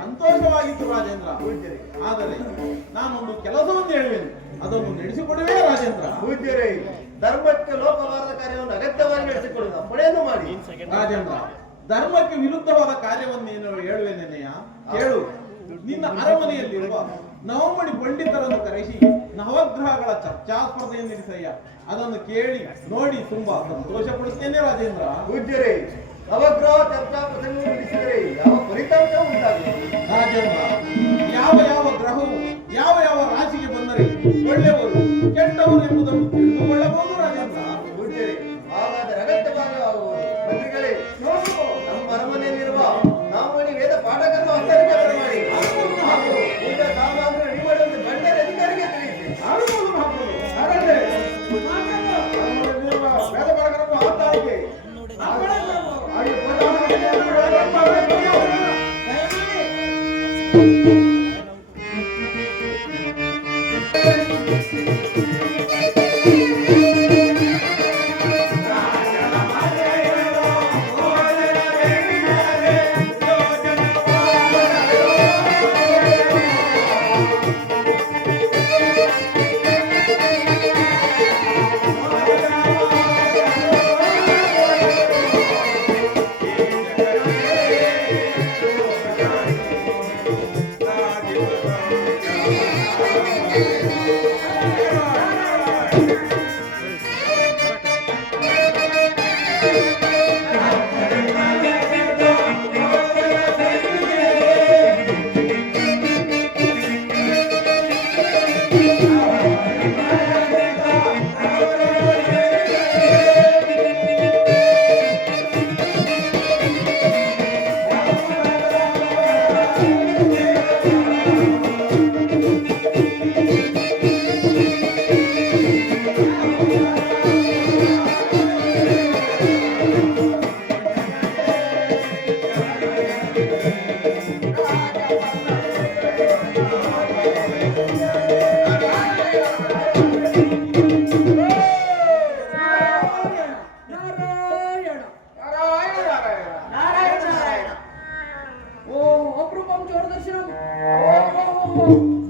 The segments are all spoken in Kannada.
ಸಂತೋಷವಾಗಿತ್ತು ರಾಜೇಂದ್ರ. ಆದರೆ ನಾನೊಂದು ಕೆಲಸವನ್ನು ಹೇಳುವೆನು, ಅದನ್ನು ನಡೆಸಿಕೊಡುವೆ ರಾಜೇಂದ್ರ. ಪೂಜ್ಯರೇ, ಧರ್ಮಕ್ಕೆ ಲೋಪವಾದ ಕಾರ್ಯವನ್ನು ಅಗತ್ಯವಾಗಿ ನಡೆಸಿಕೊಳ್ಳುವುದು ಅಪ್ಪಣೆಯನ್ನು ಮಾಡಿ. ರಾಜೇಂದ್ರ, ಧರ್ಮಕ್ಕೆ ವಿರುದ್ಧವಾದ ಕಾರ್ಯವನ್ನೇನು ಹೇಳುವೆನೆನೆಯ ಕೇಳು. ನಿನ್ನ ಅರಮನೆಯಲ್ಲಿರುವ ನವಮಣಿ ಪಂಡಿತರನ್ನು ಕರೆಸಿ ನವಗ್ರಹಗಳ ಚರ್ಚಾ ಸ್ಪರ್ಧೆಯನ್ನು ನಡೆಸಯ್ಯ. ಅದನ್ನು ಕೇಳಿ ನೋಡಿ ತುಂಬಾ ಸಂತೋಷ ಪಡುತ್ತೇನೆ ರಾಜೇಂದ್ರ. ಪೂಜ್ಯರೇ, ನವಗ್ರಹ ಚರ್ಚಾ ಪ್ರಸಂಗ ನಡೆಸಿದರೆ ಯಾವ ಫಲಿತಾಂಶ ಉಂಟಾಗುವುದು? ರಾಜೇಂದ್ರ, ಯಾವ ಯಾವ ಗ್ರಹವು ಯಾವ ಯಾವ ರಾಶಿಗೆ ಬಂದರೆ ಒಳ್ಳೆಯವರು ಕೆಟ್ಟವರು ಎಂಬುದನ್ನು ತಿಳಿದುಕೊಳ್ಳಬಹುದು ರಾಜೇಂದ್ರ. ಪೂಜ್ಯರೇ, ಹಾಗಾದರೆ ಅಗತ್ಯವಾಗಿ ಮಂತ್ರಿಗಳೇ, ನಮ್ಮ ಅರಮನೆಯಲ್ಲಿರುವ ನವಮಣಿ ವೇದ ಪಾಠಕರನ್ನು ಹಸ್ತರಿಕೆ ಮಾಡಿ ಹಾಗೂ ಪೂಜಾ ಸಾಮಗ್ರಿ ರೆಡಿ ಮಾಡುವಂತೆ ಗಣ್ಯರ ಅಧಿಕಾರಿಗೆ ತಿಳಿಸಿ. ವೇದ ಪಾಠಕರನ್ನು ಆತಾಳಿಗೆ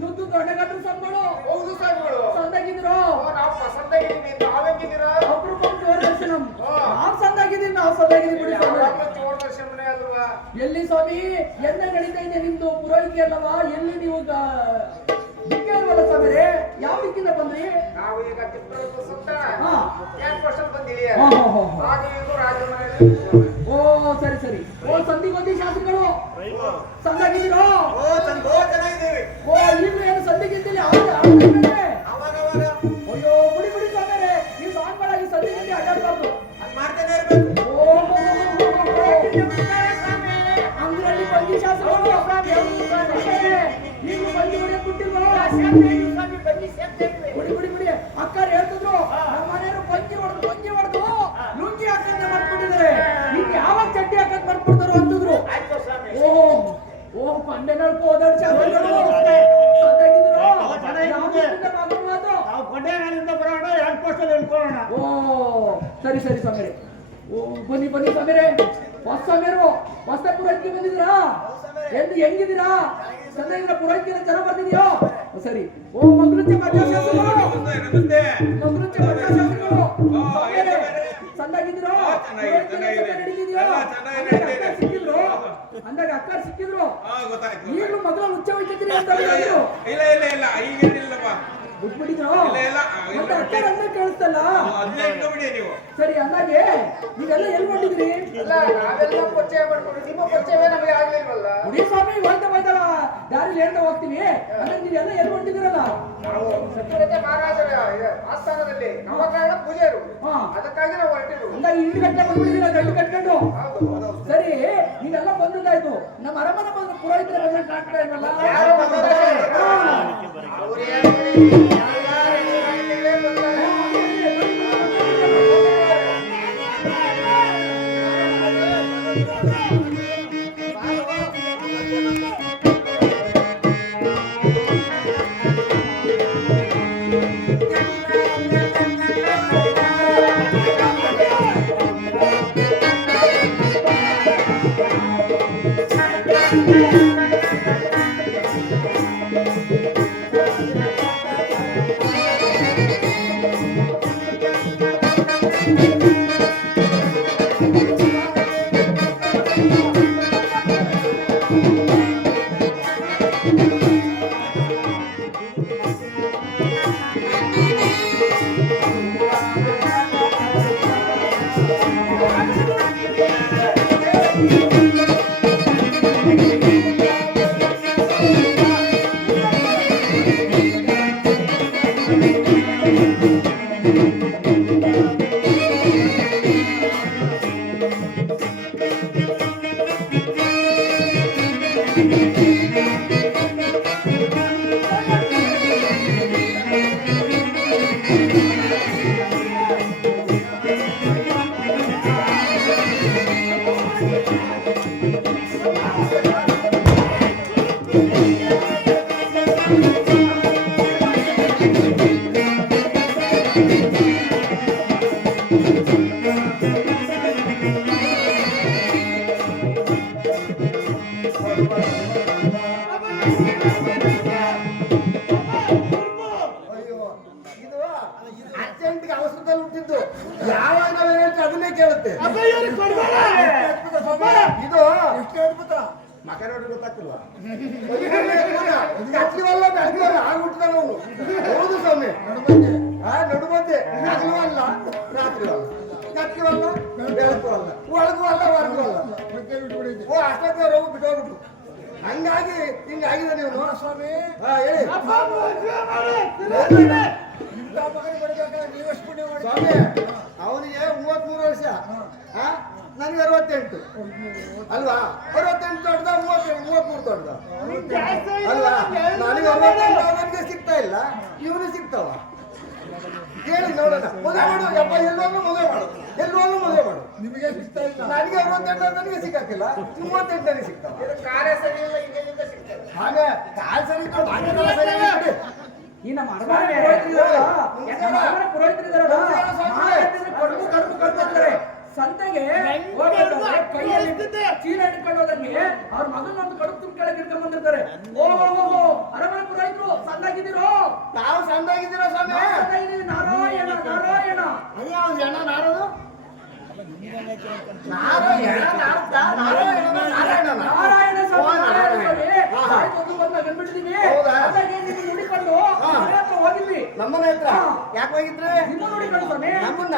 ದುಡ್ಡು ದೊಡ್ಡಗಟ್ರು ಸಂಬಳು ಹೌದು ಸಾಗುಗಳು ಸಂದಾಗಿದ್ರು ನಾವು ಪಸಂದ ಇದ್ದೀವಿ ತಾವೆಂಗಿದ್ದೀರಾ ಅಪರೂಪಂ ದೂರದರ್ಶನಂ ನಾವು ಸಂದಾಗಿದ್ದೀವಿ ನಾವು ಸಂದಾಗಿದ್ದೀವಿ ಬಿಡಿ ಸ್ವಾಮಿ ದೂರದರ್ಶನನೇ ಅಲ್ವಾ ಎಲ್ಲಿ ಸ್ವಾಮಿ ಎಲ್ಲ ನಡೀತಾ ಇದೆ ನಿಮ್ದು ಪುರೋಹಿತೆ ಅಲ್ಲವಾ ಎಲ್ಲಿ ನೀವು ದಿಕ್ಕೆ ಅಲ್ವಲ್ಲ ಸ್ವಾಮಿರೇ ಯಾವ ದಿಕ್ಕಿಂದ ಬಂದ್ರಿ ನಾವು ಈಗ ತಿಪ್ಪರೂರು ಸುತ್ತ ಹಾ. ಕ್ಯಾಂಪ್ ವರ್ಷ ಬಂದಿದ್ದೀವಿ ಹಾ, ಹಾ, ಹಾ, ಹಾ. ಹಾಗೆ ಇದು ರಾಜಮನೆಯಲ್ಲಿ ಓ ಸರಿ ಸರಿ ಓ ಸಂಧಿಗೊಂದಿ ಶಾಸ್ತ್ರಿಗಳು ಸಂದಾಗಿದ್ದೀರೋ ಚೆನ್ನಾಗಿದ್ದೀವಿ ಓ ಈಗಲೂ ಏನು ಸಂಧಿಗಿದ್ದಲ್ಲಿ ಅವಾಗ ಅವಾಗ ಅಯ್ಯೋ ಬಿಡಿ ಬಿಡಿ ಸ್ವಾಮಿರೇ ನೀವು ಸಾಂಗ್ಗಳಾಗಿ ಸಂಧಿಗಿದ್ದಿ ಅಡ್ಡಾಡ್ಬಾರ್ದು ಅದ್ ಮಾಡ್ತಾನೆ ಇರ್ಬೇಕು ಓ ಅಂದ್ರಲ್ಲಿ ಬಂದಿ ಶಾಸ್ತ್ರಗಳು ನೀವು ಬಂದಿ ಹೊಡೆಯಕ್ ಬಿಟ್ಟಿಲ್ವಾ ಬಿಡಿ ಬಿಡಿ ಬಿಡಿ ಅಕ್ಕರ್ ಹೇಳ್ತಿದ್ರು ನಮ್ಮ ಮನೆಯವರು ಬಂಗಿ ಹೊಡೆದು ಲುಂಗಿ ಹಾಕಂತ ಮಾಡ್ಕೊಂಡಿದ್ದಾರೆ ನಿಮ್ಗೆ ಯಾವಾಗ ಚಡ್ಡಿ ಹಾಕಂತ ಮಾಡ್ಕೊಡ್ತಾರೋ ಅಂತಿದ್ರು ಓ ಪಂಡೆಗಳು ಹೋದರ್ ಶಾಸ್ತ್ರಗಳು ಓ ಸರಿ ಸರಿ ಸ್ವಾಮಿರೇ ಓ ಬನ್ನಿ ಬನ್ನಿ ಸ್ವಾಮಿರೇ ಹೊಸ ಸ್ವಾಮಿಯರು ಹೊಸ ಪುರೋಹಿತಕ್ಕೆ ಬಂದಿದ್ದೀರಾ ಹೆಂಗಿದ್ದೀರಾ ಸಂದೇಹ ಪುರೋಹಿತಕ್ಕೆ ಜನ ಬರ್ತಿದ್ಯೋ ಸರಿ ಓ ಮಗುರುಚೆ ಶಾಸ್ತ್ರಗಳು ಮಗುರುಚೆ ಶಾಸ್ತ್ರಗಳು ಸಂದಾಗಿದ್ದೀರೋ ಸಿಕ್ಕಿದ್ರು ಅಂದಾಗ ಅಕ್ಕ ಸಿಕ್ಕಿದ್ರು ಈಗಲೂ ಮಗಳು ಉಚ್ಚ ಹೋಯ್ತಿದ್ರಿ ಅಂತ ಬಿಟ್ಬಿಟ್ಟಿದ್ರು ಮತ್ತೆ ಅಕ್ಕ ಅಂದ ಕೇಳಿಸ್ತಲ್ಲ ಸರಿ ಅಂದಾಗೆ ನೀವೆಲ್ಲ ಎಲ್ಲಿ ಮಾಡಿದ್ರಿ ನಾವೆಲ್ಲ ಪರಿಚಯ ಮಾಡ್ಕೊಂಡು ನಿಮ್ಮ ಪರಿಚಯವೇ ನಮಗೆ ಆಗ್ಲಿಲ್ವಲ್ಲ ಹುಡಿ ಸ್ವಾಮಿ ಹೋಗ್ತಾ ಹೋಯ್ತಲ್ಲ ದಾರಿಲಿ ಹೇಳ್ತಾ ಹೋಗ್ತೀವಿ ಅಂದ್ರೆ ನೀವೆಲ್ಲ ಎಲ್ಲಿ ಹೊಂಟಿದ್ದೀರಲ್ಲ ನಾವು ಸತ್ಯವ್ರತೆ ಮಹಾರಾಜರ ಆಸ್ಥಾನದಲ್ಲಿ ನವಗ್ರಹಣ ಪೂಜೆರು ಹಾ ಅದಕ್ಕಾಗಿ ನಾವು ಹೊರಟಿರು ಅಂದಾಗ ಇಂಡು ಗಂಟೆ ಬಂದ್ಬಿಟ್ಟಿದ್ದೀರ ಗಂಟು ಕಟ್ಕೊಂಡು ಸರಿ ನೀವೆಲ್ಲ ಬಂದಿದ್ದಾಯ್ತು ನಮ್ಮ ಅರಮನೆ ಬಂದು ಪುರೋಹಿತರ ಬಂದು ಕಾಣ್ತಾ ಇಲ್ವಲ್ಲ ಯಾರೋ ಬಂದಿದ್ದಾರೆ. ಅವ್ರು ಅರ್ಜೆಂಟ್ಗೆ ಅವಸರದಲ್ಲಿ ಹುಟ್ಟಿದ್ದು ಯಾವಾಗ ನಾವು ಹೇಳ್ತೀವಿ ಅದನ್ನೇ ಕೇಳುತ್ತೆ ಇದು ಎಷ್ಟು ಅದ್ಭುತ ಮಕ ನೋಡಿ ಗೊತ್ತಾಗ್ತಿಲ್ವಾ ಕಚ್ಚಿವಲ್ಲ ಬೆಳಗಿವಲ್ಲ ಆಗ್ಬಿಟ್ಟಿದ ನಾವು ಹೌದು ಸ್ವಾಮಿ ನಡುಮಧ್ಯೆ ಹಗಲು ಅಲ್ಲ ರಾತ್ರಿ ಅಲ್ಲ ಕಚ್ಚಿವಲ್ಲ ಬೆಳಕು ಅಲ್ಲ ಒಳಗೂ ಅಲ್ಲ ಹೊರಗೂ ಅಲ್ಲ ಓ ಅಷ್ಟೊತ್ತೆ ರೋಗ ಬಿಟ್ಟೋಗ್ಬಿಟ್ರು ಹಂಗಾಗಿ ಹಿಂಗಾಗಿದೆ ನೀವು ಸ್ವಾಮಿ ಹೇಳಿ ಸ್ವಾಮಿ ಅವನಿಗೆ 33 ವರ್ಷ ನನಗೆ 68 ಅಲ್ವಾ 68 ದೊಡ್ಡದ 33 ದೊಡ್ಡದ ಅಲ್ವಾ ನನಗೆ 68 ಅವನಿಗೆ ಸಿಗ್ತಾ ಇಲ್ಲ ಇವನು ಸಿಗ್ತಾವ ಕೇಳಿ ನೋಡೋಣ ಮದುವೆ ಮಾಡು ಯಪ್ಪ ಎಲ್ಲೋನು ಮದುವೆ ಮಾಡು ಎಲ್ಲೋನು ಮದುವೆ ಮಾಡು ನಿಮಗೆ ಸಿಗ್ತಾ ಇಲ್ಲ ನನಗೆ 68 ನನಗೆ ಸಿಕ್ಕಾಕಿಲ್ಲ 38 ನನಗೆ ಸಿಗ್ತಾವ ಕಾರ್ಯ ಸರಿ ಇಲ್ಲ ಹಿಂಗೆ ಸಿಗ್ತದೆ ಹಾಗೆ ಕಾಲ್ ಸರಿ ಇತ್ತು ಹಾಗೆ ಸರಿ ಬಿಡಿ ಈ ನಮ್ಮ ಅರಮನೆ ಪುರೋಹಿತರಿದಾರಲ್ಲ ಕಡ್ದು ಸಂತೆಗೆ ಕೈಯಲ್ಲಿ ಚೀಲ ಹಿಡ್ಕೊಂಡು ಹೋದಂಗೆ ಅವ್ರ ಮಗನ ಒಂದು ಕಡುಬು ತುಂಬ ಕೆಳಗೆ ಹಿಡ್ಕೊಂಡ್ ಬಂದಿರ್ತಾರೆ ಓ ಅರಮನೆ ಸಣ್ಣಾಗಿದ್ದೀರೋ ನಾವು ಸಣ್ಣಾಗಿದ್ದೀರಾ ಸ್ವಾಮಿ? ಸಣ್ಣಾಗಿದ್ದೀವಿ. ನಾರಾಯಣ ನಾರಾಯಣ. ಅಯ್ಯೋ ಅವ್ನು ಹೆಣ ನಾರೋದು ನಾರಾಯಣ ನಾರಾಯಣ ನಾರಾಯಣ ಸ್ವಾಮಿ, ನಾರಾಯಣ ಸ್ವಾಮಿ. ಹಾ, ಹಾ. ಆಯ್ತು, ಬಂದಾಗ ಬಂದ್ಬಿಟ್ಟಿದೀವಿ. ಹೌದಾ? ಹಾಗಾಗಿ ನಿಮ್ಮನ್ನ ನೋಡಿಕೊಂಡು ಹಾ. ಮನೆ ಹತ್ರ ಹೋಗಿದ್ವಿ. ನಮ್ಮನೆ ಹತ್ರ ಹಾ. ಯಾಕೆ ಹೋಗಿದ್ರಿ? ನಿಮ್ಮ ನೋಡಿಕೊಂಡು ಸ್ವಾಮಿ. ನಮ್ಮನ್ನ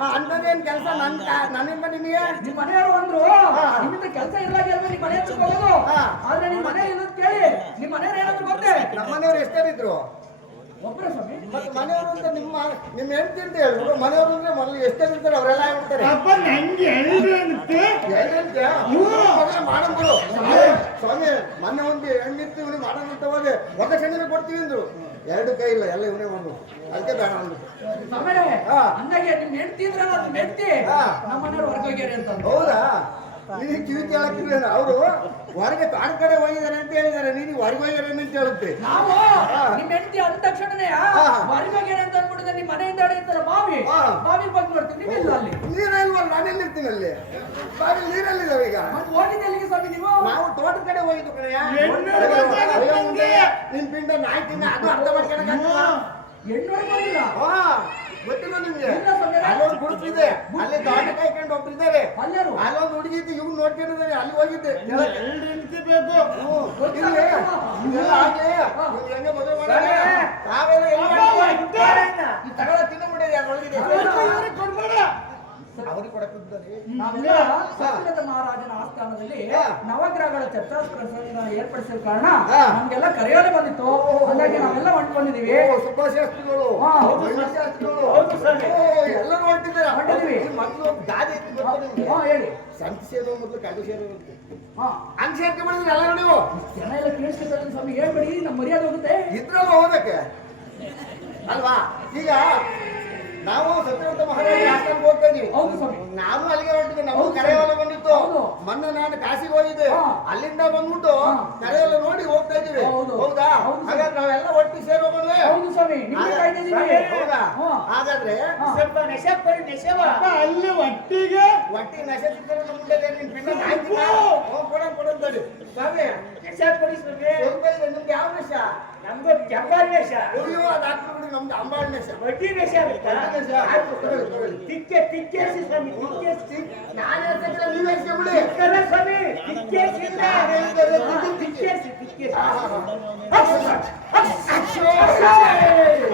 ಹಾ. ಅಂತದೇನ್ ಕೆಲಸ ನನ್ನಿಂದ ನಿಮಗೆ? ನಿಮ್ ಮನೆಯವರು ಅಂದ್ರು ಹಾ. ನಿಮ್ಮಿಂದ ಕೆಲಸ ಇಲ್ಲಾಗಿ ಅಲ್ವಾ ನಿಮ್ ಮನೆ ಹತ್ರ ಹೋಗೋದು. ಹಾ. ಆದ್ರೆ ನಿಮ್ ಮನೆ ಇರೋದ್ ಕೇಳಿ ನಿಮ್ ಮನೆಯವ್ರು ಏನಾದ್ರು ಗೊತ್ತೇ? ನಮ್ಮನೆಯವ್ರು ಎಷ್ಟೇನಿದ್ರು? ಒಬ್ಬರೇ ಸ್ವಾಮಿ. ಮತ್ತೆ ಮನೆಯವರು ಅಂತ ನಿಮ್ಮ ಹೆಂಡತಿ ಅಂತ ಹೇಳಿದ್ರು. ಮನೆಯವರು ಅಂದ್ರೆ ಮೊದಲು ಎಷ್ಟೇನಿರ್ತಾರೆ ಅವರೆಲ್ಲ ಆಗ್ಬಿಡ್ತಾರೆ. ಮಾಡಂದ್ರು ಸ್ವಾಮಿ. ಮೊನ್ನೆ ಒಂದು ಹೆಣ್ಣಿತ್ತು ಇವನಿಗೆ ಮಾಡೋಣಂತ ಹೋದೆ. ಒಕ್ಕ ಸಣ್ಣ ಕೊಡ್ತೀವಿ ಅಂದ್ರು. ಎರಡು ಕೈ ಇಲ್ಲ, ಎಲ್ಲ ಇವನೇ ಒಂದು. ಅದಕ್ಕೆ ಬೇಡ ಅಂದ್ರು. ಆಮೇಲೆ ಹಾ. ಹಂಗಾಗಿ ನಿಮ್ ಹೆಂಡತಿ ಇದ್ರಲ್ಲ, ನಿಮ್ ಹೆಂಡತಿ ಹಾ. ನಮ್ಮ ಮನೆಯವ್ರು ಹೊರಗೆ ಹೋಗ್ಯಾರ ಅಂತ ಅಂದ್ರು. ಹೌದಾ? ನೀನು ಕಿವಿ ಕೇಳಕ್ಕಿಲ್ಲ. ಅವರು ಹೊರಗೆ ಕಾಡು ಕಡೆ ಹೋಗಿದ್ದಾರೆ ಅಂತ ಹೇಳಿದ್ದಾರೆ. ನೀನು ಹೊರಗೆ ಹೋಗಿದ್ದಾರೆ ಅಂತ ಹೇಳುತ್ತೆ. ನಾವು ಹಾ. ನಿಮ್ ಹೆಂಡತಿ ಅಂದ ತಕ್ಷಣನೇ ಹಾ. ಹೊರಗೆ ಹೋಗ್ಯಾರ ಅಂತ ಅನ್ಬಿಟ್ಟಿದ್ರೆ ನಿಮ್ ಮನೆಯಿಂದ ಇರ್ತಾರೆ ಬಾವಿ. ಹಾ. ಬಾವಿ ಬಂದು ನೋಡ್ತೀವಿ, ನೀವಿಲ್ಲ ಅಲ್ಲಿ. ನೀರಲ್ವಲ್ಲ, ನಾನೆಲ್ಲಿರ್ತೀನಿ ಅಲ್ಲಿ. ಬಾವಿ ನೀರಲ್ಲಿದ್ದಾವೆ ಈಗ. ಮತ್ತೆ ಹೋಗಿದ್ದೆ ಎಲ್ಲಿಗೆ ಸ್ವಾಮಿ ನೀವು? ನಾವು ತೋಟದ ಕಡೆ ಹೋಗಿದ್ದು ಕಣಯ್ಯ. ನಿನ್ ಪಿಂಡ ನಾಯಿ ತಿನ್ನ ಅದು ಅರ್ಥ ಮಾಡ್ಕೊಳಕ್ಕಾಗ್ತದ? ಹೆಣ್ಣೊಳಗೆ ಹೋಗಿಲ್ಲ. ಹಾ, ಗೊತ್ತಿಲ್ಲ ನಿಮ್ಗೆ? ಇಲ್ಲ ಸ್ವಾಮಿ. ಅಲ್ಲೊಂದು ಗುರುತಿದೆ, ಅಲ್ಲಿ ತೋಟ ಕಾಯ್ಕೊಂಡು ಒಬ್ರಿದ್ದಾರೆ. ಅಲ್ಲಾರು ಅಲ್ಲೊಂದು ಹುಡುಗಿ ಇದ್ದು ಇವ್ನು ನೋಡ್ಕೊಂಡಿದ್ದಾರೆ. ಅಲ್ಲಿ ಹೋಗಿದ್ದೆ. ಬೇಕು ಇದೆಲ್ಲ ಆಗ್ಲಿ. ಇವ್ನು ಹೆಂಗೆ ಮದುವೆ ಮಾಡೋಣ? ನಾವೆಲ್ಲ ಈ ತಗಳ ತಿನ್ನಬಿಟ್ಟಿದೆ ಒಳಗಿದೆ. ಅವ್ರಿಗೆ ಕೊಡಕ್ಕಿದ್ದಾರೆ. ನಾವೆಲ್ಲ ಸತ್ಯವ್ರತ ಮಹಾರಾಜನ ಆಸ್ಥಾನದಲ್ಲಿ ಹಾ. ನವಗ್ರಹಗಳ ಚರ್ಚಾ ಪ್ರಸಂಗ ಏರ್ಪಡಿಸಿದ ಕಾರಣ ಹಾ. ನಮ್ಗೆಲ್ಲ ಕರೆಯೋಲೆ ಬಂದಿತ್ತು. ಹಾಗಾಗಿ ನಾವೆಲ್ಲ ಹೊಂಟ್ಕೊಂಡಿದೀವಿ. ಸುಬ್ಬಾಶಾಸ್ತ್ರಿಗಳು, ಹಾ. ಶಾಸ್ತ್ರಿಗಳು ಎಲ್ಲರೂ ಹೊರಟಿದ್ದಾರೆ. ಹೊರಟಿದೀವಿ. ಮೊದಲು ಗಾದೆ ಇತ್ತು ಗೊತ್ತಾ ನಿಮ್ಗೆ? ಹಾ, ಹೇಳಿ. ಸಂತಿ ಸೇರೋ ಮೊದಲು ಕಾಡು ಸೇರೋ ಹಾ, ಹಂಗ್ ಸೇರ್ಕೊಂಡ್ಬಿಡಿದ್ರಿ ಎಲ್ಲರೂ ನೀವು. ಜನ ಎಲ್ಲ ಕೇಳಿಸ್ಕೊತಾರೆ ಸ್ವಾಮಿ, ಹೇಳ್ಬೇಡಿ, ನಮ್ಮ ಮರ್ಯಾದೆ ಹೋಗುತ್ತೆ. ಇದ್ರಲ್ಲ ಹೋಗಕ್ಕೆ ಅಲ್ವಾ? ಈಗ ನಾವು ಸತ್ಯವಂತ ಮಹಾರಾಜ ಆಶ್ರಮಕ್ಕೆ ಹೋಗ್ತಾ ಇದೀವಿ. ಹೌದು ಸ್ವಾಮಿ. ನಾನು ಅಲ್ಲಿಗೆ ಹೊರಟಿದ್ದೆ. ನಾವು ಹೌದು ಕರೆಯಲ್ಲ ಬಂದಿತ್ತು. ಹೌದು. ಮೊನ್ನೆ ನಾನು ಕಾಶಿಗೆ ಹೋಗಿದ್ದೆ. ಹಾ. ಅಲ್ಲಿಂದ ಬಂದ್ಬಿಟ್ಟು ಹಾ. ಕರೆಯಲ್ಲ ನೋಡಿ ಹೋಗ್ತಾ ಇದೀವಿ. ಹೌದು. ಹೌದಾ? ಹೌದು. ಹಾಗಾದ್ರೆ ನಾವೆಲ್ಲ ಒಟ್ಟಿಗೆ ಸೇರೋಣವೇ? ಹೌದು ಸ್ವಾಮಿ, ನಿಮ್ಗೆ ಕಾಯ್ತಿದ್ದೀವಿ. ಹೌದಾ? ಹಾ. ಹಾಗಾದ್ರೆ ಹಾ. ಸ್ವಲ್ಪ ನೆಶವ ಅಲ್ಲಿ ಒಟ್ಟಿಗೆ ಒಟ್ಟಿಗೆ ನಶೆ ತಿಂತಾರೆ. ನಮ್ಗೆ ನಿನ್ ಪಿಂಡ ಆಯ್ತಿಲ್ಲ. ಕೊಡಂತಡಿ ಸ್ವಾಮಿ. ಸ್ವಲ್ಪ ಇದೆ. ನಿಮ್ಗೆ ಯಾವ ನಶ? ನಮ್ದು ಜಂಬಾಲ್ ವೇಷ, ಅಯ್ಯೋ ಅದು ಹಾಕ್ಬಿಡಿ. ನಮ್ದು ಅಂಬಾಳ್ ನಶ. ಬಡ್ಡಿ ವೇಷ ಆಗುತ್ತಾ? ಆಯ್ತು, ತಗೊಳ್ಳಿ. ತಿಕ್ಕೇಸಿ ಸ್ವಾಮಿ, ತಿಕ್ಕೇಸಿ. ನಾನು ಹೇಳ್ತಿದ್ರೆ ನೀವು ಹೇಳ್ಸ್ಕೊಂಬಿಡಿ. ತಿಕ್ಕಲ್ಲ ಸ್ವಾಮಿ, ತಿಕ್ಕೇಸಿಲ್ಲ. ತಿಕ್ಕೇಸಿ, ತಿಕ್ಕೇಸಿ.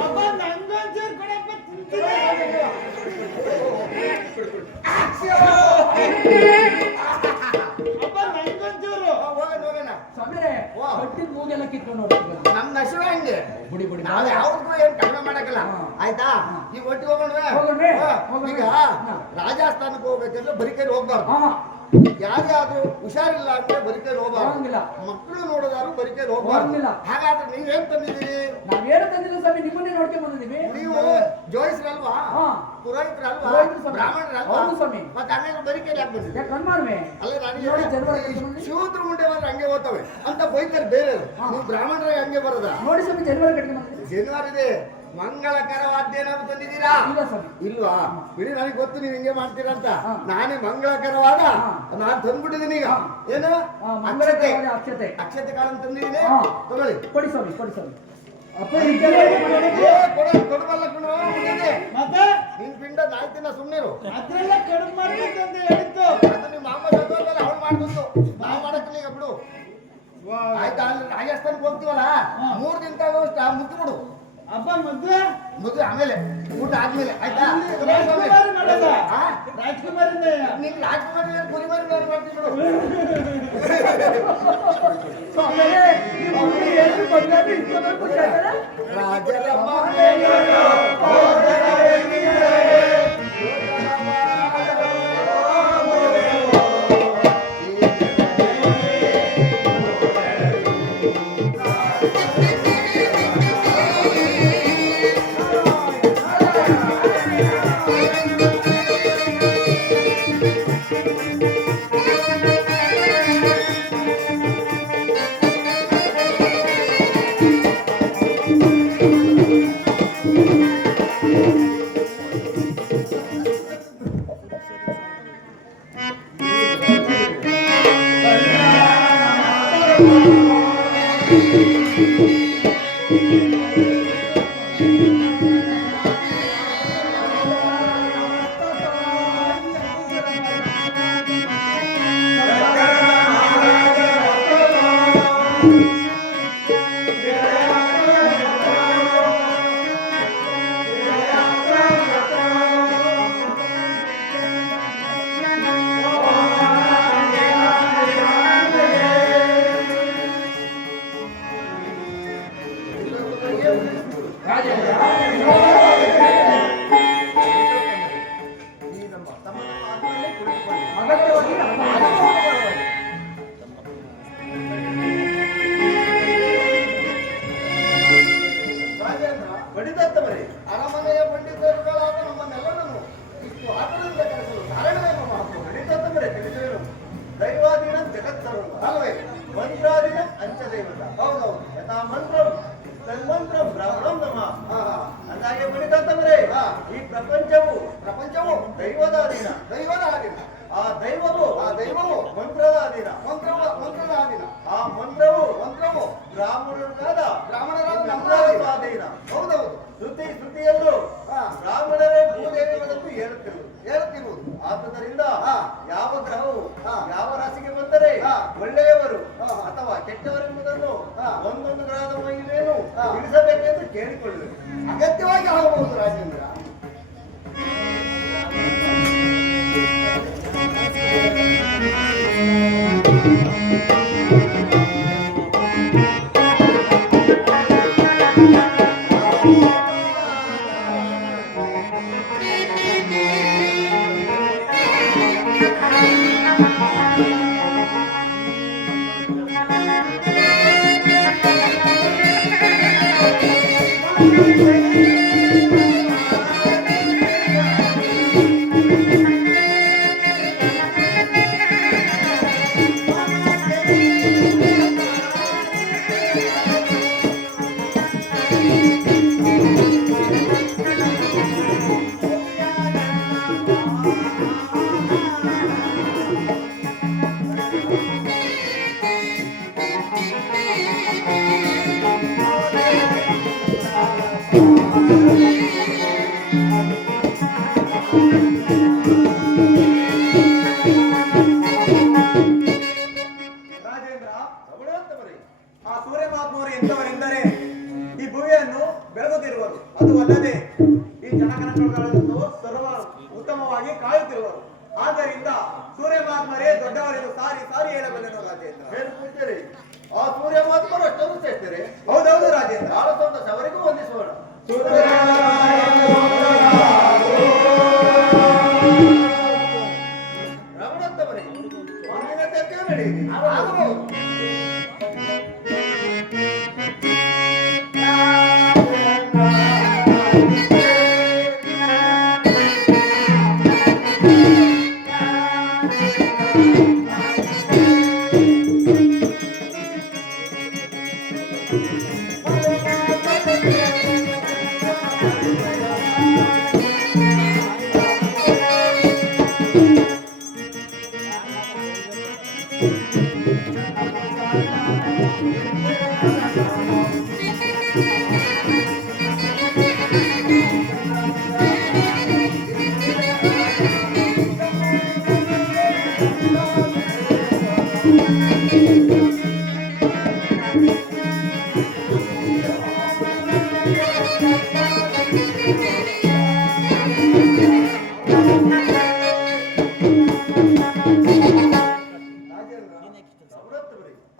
ಅಪ್ಪ ನಂಗೊಂಚೂರು ಕೊಡಪ್ಪ, ತಿಂತೀನಿ. ಅಪ್ಪ ನಂಗೊಂಚೂರು. ಹೋಗೋಣ. ಸ್ವಾಮಿರೇ, ವಾ. ಹೊಟ್ಟಿದ ಮೂಗೆಲ್ಲ ಕಿತ್ಕೊಂಡು ಹೋಗ್ತೀವಿ. ನಮ್ ನಶವೇ ಹಂಗೆ. ಬುಡಿ ಬುಡಿ ನಾವು ಯಾವ್ದಕ್ಕೂ ಏನ್ ಕಡಿಮೆ ಮಾಡಕ್ಕಲ್ಲ. ಹಾ. ಆಯ್ತಾ? ಈಗ ಒಟ್ಟಿಗೆ ಹೋಗೋಣವೇ? ಹೋಗೋಣ್ವೇ? ಹಾ. ಹೋಗೋಣ. ಈಗ ರಾಜಸ್ಥಾನಕ್ಕೆ ಹೋಗ್ಬೇಕಂದ್ರೆ ಬರಿಕೇರಿ ಹೋಗ್ಬಾರ್ದು. ಹಾ, ಯಾವ್ದಾದ್ರು ಹುಷಾರಿಲ್ಲ ಅಂದ್ರೆ ಬರಿಕೇರಿ ಹೋಗ್ಬಾರ್ದು. ಹೋಗಂಗಿಲ್ಲ. ಮಕ್ಕಳು ನೋಡೋದಾದ್ರು ಬರಿಕೇರಿ ಹೋಗ್ಬಾರ್ದು. ಹೋಗಂಗಿಲ್ಲ. ಹಾಗಾದ್ರೆ ನೀವೇನ್ ತಂದಿದ್ದೀರಿ? ನಾವೇನು ತಂದಿಲ್ಲ ಸ್ವಾಮಿ, ನಿಮ್ಮನ್ನೇ ನೋಡ್ಕೊಂಡ್ ಬಂದಿದ್ದೀವಿ. ನೀವು ಜೋಯಿಸ್ರಲ್ವಾ? ಹಾ. ಪುರೋಹಿತರಲ್ವಾ? ಪುರೋಹಿತರು ಸ್ವಾಮಿ. ಬ್ರಾಹ್ಮಣರಲ್ವಾ? ಹೌದು ಸ್ವಾಮಿ. ಮತ್ತೆ ಹಂಗಾದ್ರೆ ಬರಿಕೇರಿ ಯಾಕೆ ಬಂದಿದ್ದೀರಿ? ಯಾಕೆ ಕಣ್ಮಾರ್ವೆ? ಅಲ್ಲ ನನಗೆ ನೋಡಿ, ಜನವರ ಕಟ್ಕೊಂಡು ಶೂದ್ರ ಮುಂಡೆ ಬಂದ್ರೆ ಹಂಗೆ ಓದ್ತವೆ ಅಂತ ಬೈತಾರೆ ಬೇರೆ. ನೀವು ಬ್ರಾಹ್ಮಣರಾಗ ಹಂಗೆ ಬರೋದ? ನೋಡಿ ಸ್ವಾಮಿ, ಜನವರ ಕಟ್ಕೊಂಡು ಬಂದಿದ್ದೀವಿ. ಶನಿವಾರ ಇದೆ. ಮಂಗಳಕರವಾದ್ಯ ಏನಾದ್ರು ತಂದಿದ್ದೀರಾ? ಇಲ್ಲ ಸ್ವಾಮಿ. ಇಲ್ವಾ? ಬಿಡಿ, ನನಗೆ ಗೊತ್ತು ನೀವು ಹಿಂಗೆ ಮಾಡ್ತೀರಾ ಅಂತ. ಹಾ. ನಾನೇ ಮಂಗಳಕರವಾದ ಹಾ. ನಾನು ತಂದ್ಬಿಟ್ಟಿದ್ದೀನಿ ಈಗ. ಹಾ. ಏನು? ಮಂಗಳತೆ ಅಕ್ಷತೆ. ಅಕ್ಷತೆ ಅಕ್ಷತೆ ಕಾಳನ್ನು ತಂದಿದ್ದೀನಿ. ಹಾ. ತಗೊಳ್ಳಿ. ಕೊಡಿ ಸ್ವಾಮಿ, ಕೊಡಿ ಸ್ವಾಮಿ. ಅಪ್ಪ ಕೊಡಬಲ್ಲ ಕುಣ ಮುಂದೆ ಮತ್ತೆ ನಿನ್ ಪಿಂಡ ನಾಯ್ತಿನ ಸುಮ್ಮನಿರು. ಅದ್ರೆಲ್ಲ ಕಡಿಮೆ ಮಾಡ್ಬೇಕು ಅಂತ ಹೇಳಿತ್ತು. ಅದು ನಿಮ್ಮ ಮಾಮ ಸತ್ತೋದ್ಮೇಲೆ ಅವ್ಳು ಮಾಡ್ಬೋದು. ನಾವು ಮಾಡಕ್ಕಿಲ್ಲ ಈಗ ಬಿಡು. ಆಯ್ತಾ? ಅಲ್ಲಿ ರಾಜಸ್ಥಾನಕ್ಕೆ ಹೋಗ್ತೀವಲ್ಲ, 3 ದಿನ ತಗೋಷ್ಟು ಮುದ್ದು ಬಿಡು. ಅಪ್ಪ ಮದ್ವೆ ಮದುವೆ ಆಮೇಲೆ, ಊಟ ಆದ್ಮೇಲೆ. ಆಯ್ತಾ? ರಾಜ್ಕುಮಾರಿ ನೋಡಲ್ಲ. ಹಾ? ರಾಜ್ಕುಮಾರಿನೇ. ನಿನ್ ರಾಜ್ಕುಮಾರಿ ಕುರಿಮಾರಿ ಮಾಡ್ತೀನಿ ಬಿಡು. ಸ್ವಾಮಿ, ನೀವು ಹುಡುಗಿ ಎಲ್ಲಿ ಬಂದ್ರೆ ಇಷ್ಟೊಂದು ಖುಷಿ ಆಯ್ತಲ್ಲ? ರಾಜರ ರಾಜೇಂದ್ರ ಈ ನಮ್ಮ ತಮ್ಮನ ಮಾತಿನಲ್ಲೇ ಕುಳಿತುಕೊಳ್ಳಿ. ಅಗತ್ಯವಾಗಿ ನಮ್ಮ ರಾಜೇಂದ್ರ ಪಂಡಿತತ್ತವರೇ, ಅರಮನೆಯ ಪಂಡಿತರುಗಳಾದ ನಮ್ಮನ್ನೆಲ್ಲರನ್ನು ಇಷ್ಟು ಆತರದಿಂದ ಕರೆಸಲು ಕಾರಣವೇನು ಮಾತು? ಪಂಡಿತತ್ತವರೇ ತಿಳಿಸುವೆನು. ದೈವಾಧೀನ ಜಗತ್ತರುಣ ಅಲ್ವೇ? ಮಂತ್ರಾಧೀನ ಅಂಚದೈವತ. ಹೌದೌದು. ಯಥಾ ಮಂತ್ರಂ ತನ್ಮಂತ್ರಂ ಬ್ರಾಹ್ಮಣಂ ನಮಃ. ಅಂದಾಗೆ ಪಂಡಿತತ್ತವರೇ, ಈ ಪ್ರಪಂಚವು ದೈವದ ಅಧೀನ. ಆ ದೈವವು ಮಂತ್ರದ ಅಧೀನ. ಆ ಮಂತ್ರವು ಬ್ರಾಹ್ಮಣರಾದ ನಮ್ಮರ ಅಧೀನ. ಹೌದೌದು. ಶ್ರುತಿಯಲ್ಲೂ ಬ್ರಾಹ್ಮಣರೇ ಭೂದೇವಿಗಳಂತೂ ಹೇಳುತ್ತಿರುವುದು. ಆದುದರಿಂದ ಯಾವ ಗ್ರಹವು ಯಾವ ರಾಶಿಗೆ ಬಂದರೆ ಒಳ್ಳೆಯವರು ಅಥವಾ ಕೆಟ್ಟವರೆಂಬುದನ್ನು ಒಂದೊಂದು ಗ್ರಹದ ಮಹಿಮೆಯನ್ನು ತಿಳಿಸಬೇಕೆಂದು ಕೇಳಿಕೊಳ್ಳಬೇಕು. ಅಗತ್ಯವಾಗಿ ಆಗಬಹುದು ರಾಜೇಂದ್ರ. ಆ ಸೂರ್ಯ ಮಹಾತ್ಮರು ಎಂತವರೆಂದರೆ ಈ ಭೂಮಿಯನ್ನು ಬೆಳಗುತ್ತಿರುವರು. ಅದು ಅಲ್ಲದೆ ಈ ಜನಗಣಗಳನ್ನು ಸರ್ವ ಉತ್ತಮವಾಗಿ ಕಾಯುತ್ತಿರುವರು. ಆದ್ದರಿಂದ ಸೂರ್ಯ ಮಹಾತ್ಮರೇ ದೊಡ್ಡವರೆಂದು ಸಾರಿ ಸಾರಿ ಹೇಳಬಲ್ಲೆನು ರಾಜೇಂದ್ರ. ಹೇಳ್ತಿದ್ದೀರಿ. ಆ ಸೂರ್ಯ ಮಹಾತ್ಮರು ಅಷ್ಟೊಂದು ಸೇರ್ತಾರೆ. ಹೌದೌದು ರಾಜೇಂದ್ರ. ಬಹಳ ಸಂತೋಷ. ಅವರಿಗೂ ವಂದಿಸೋಣ. ರಮಣಂತವರೇ, ಮುಂದಿನ ಚರ್ಚೆಯು ನಡೆಯಿರಿ.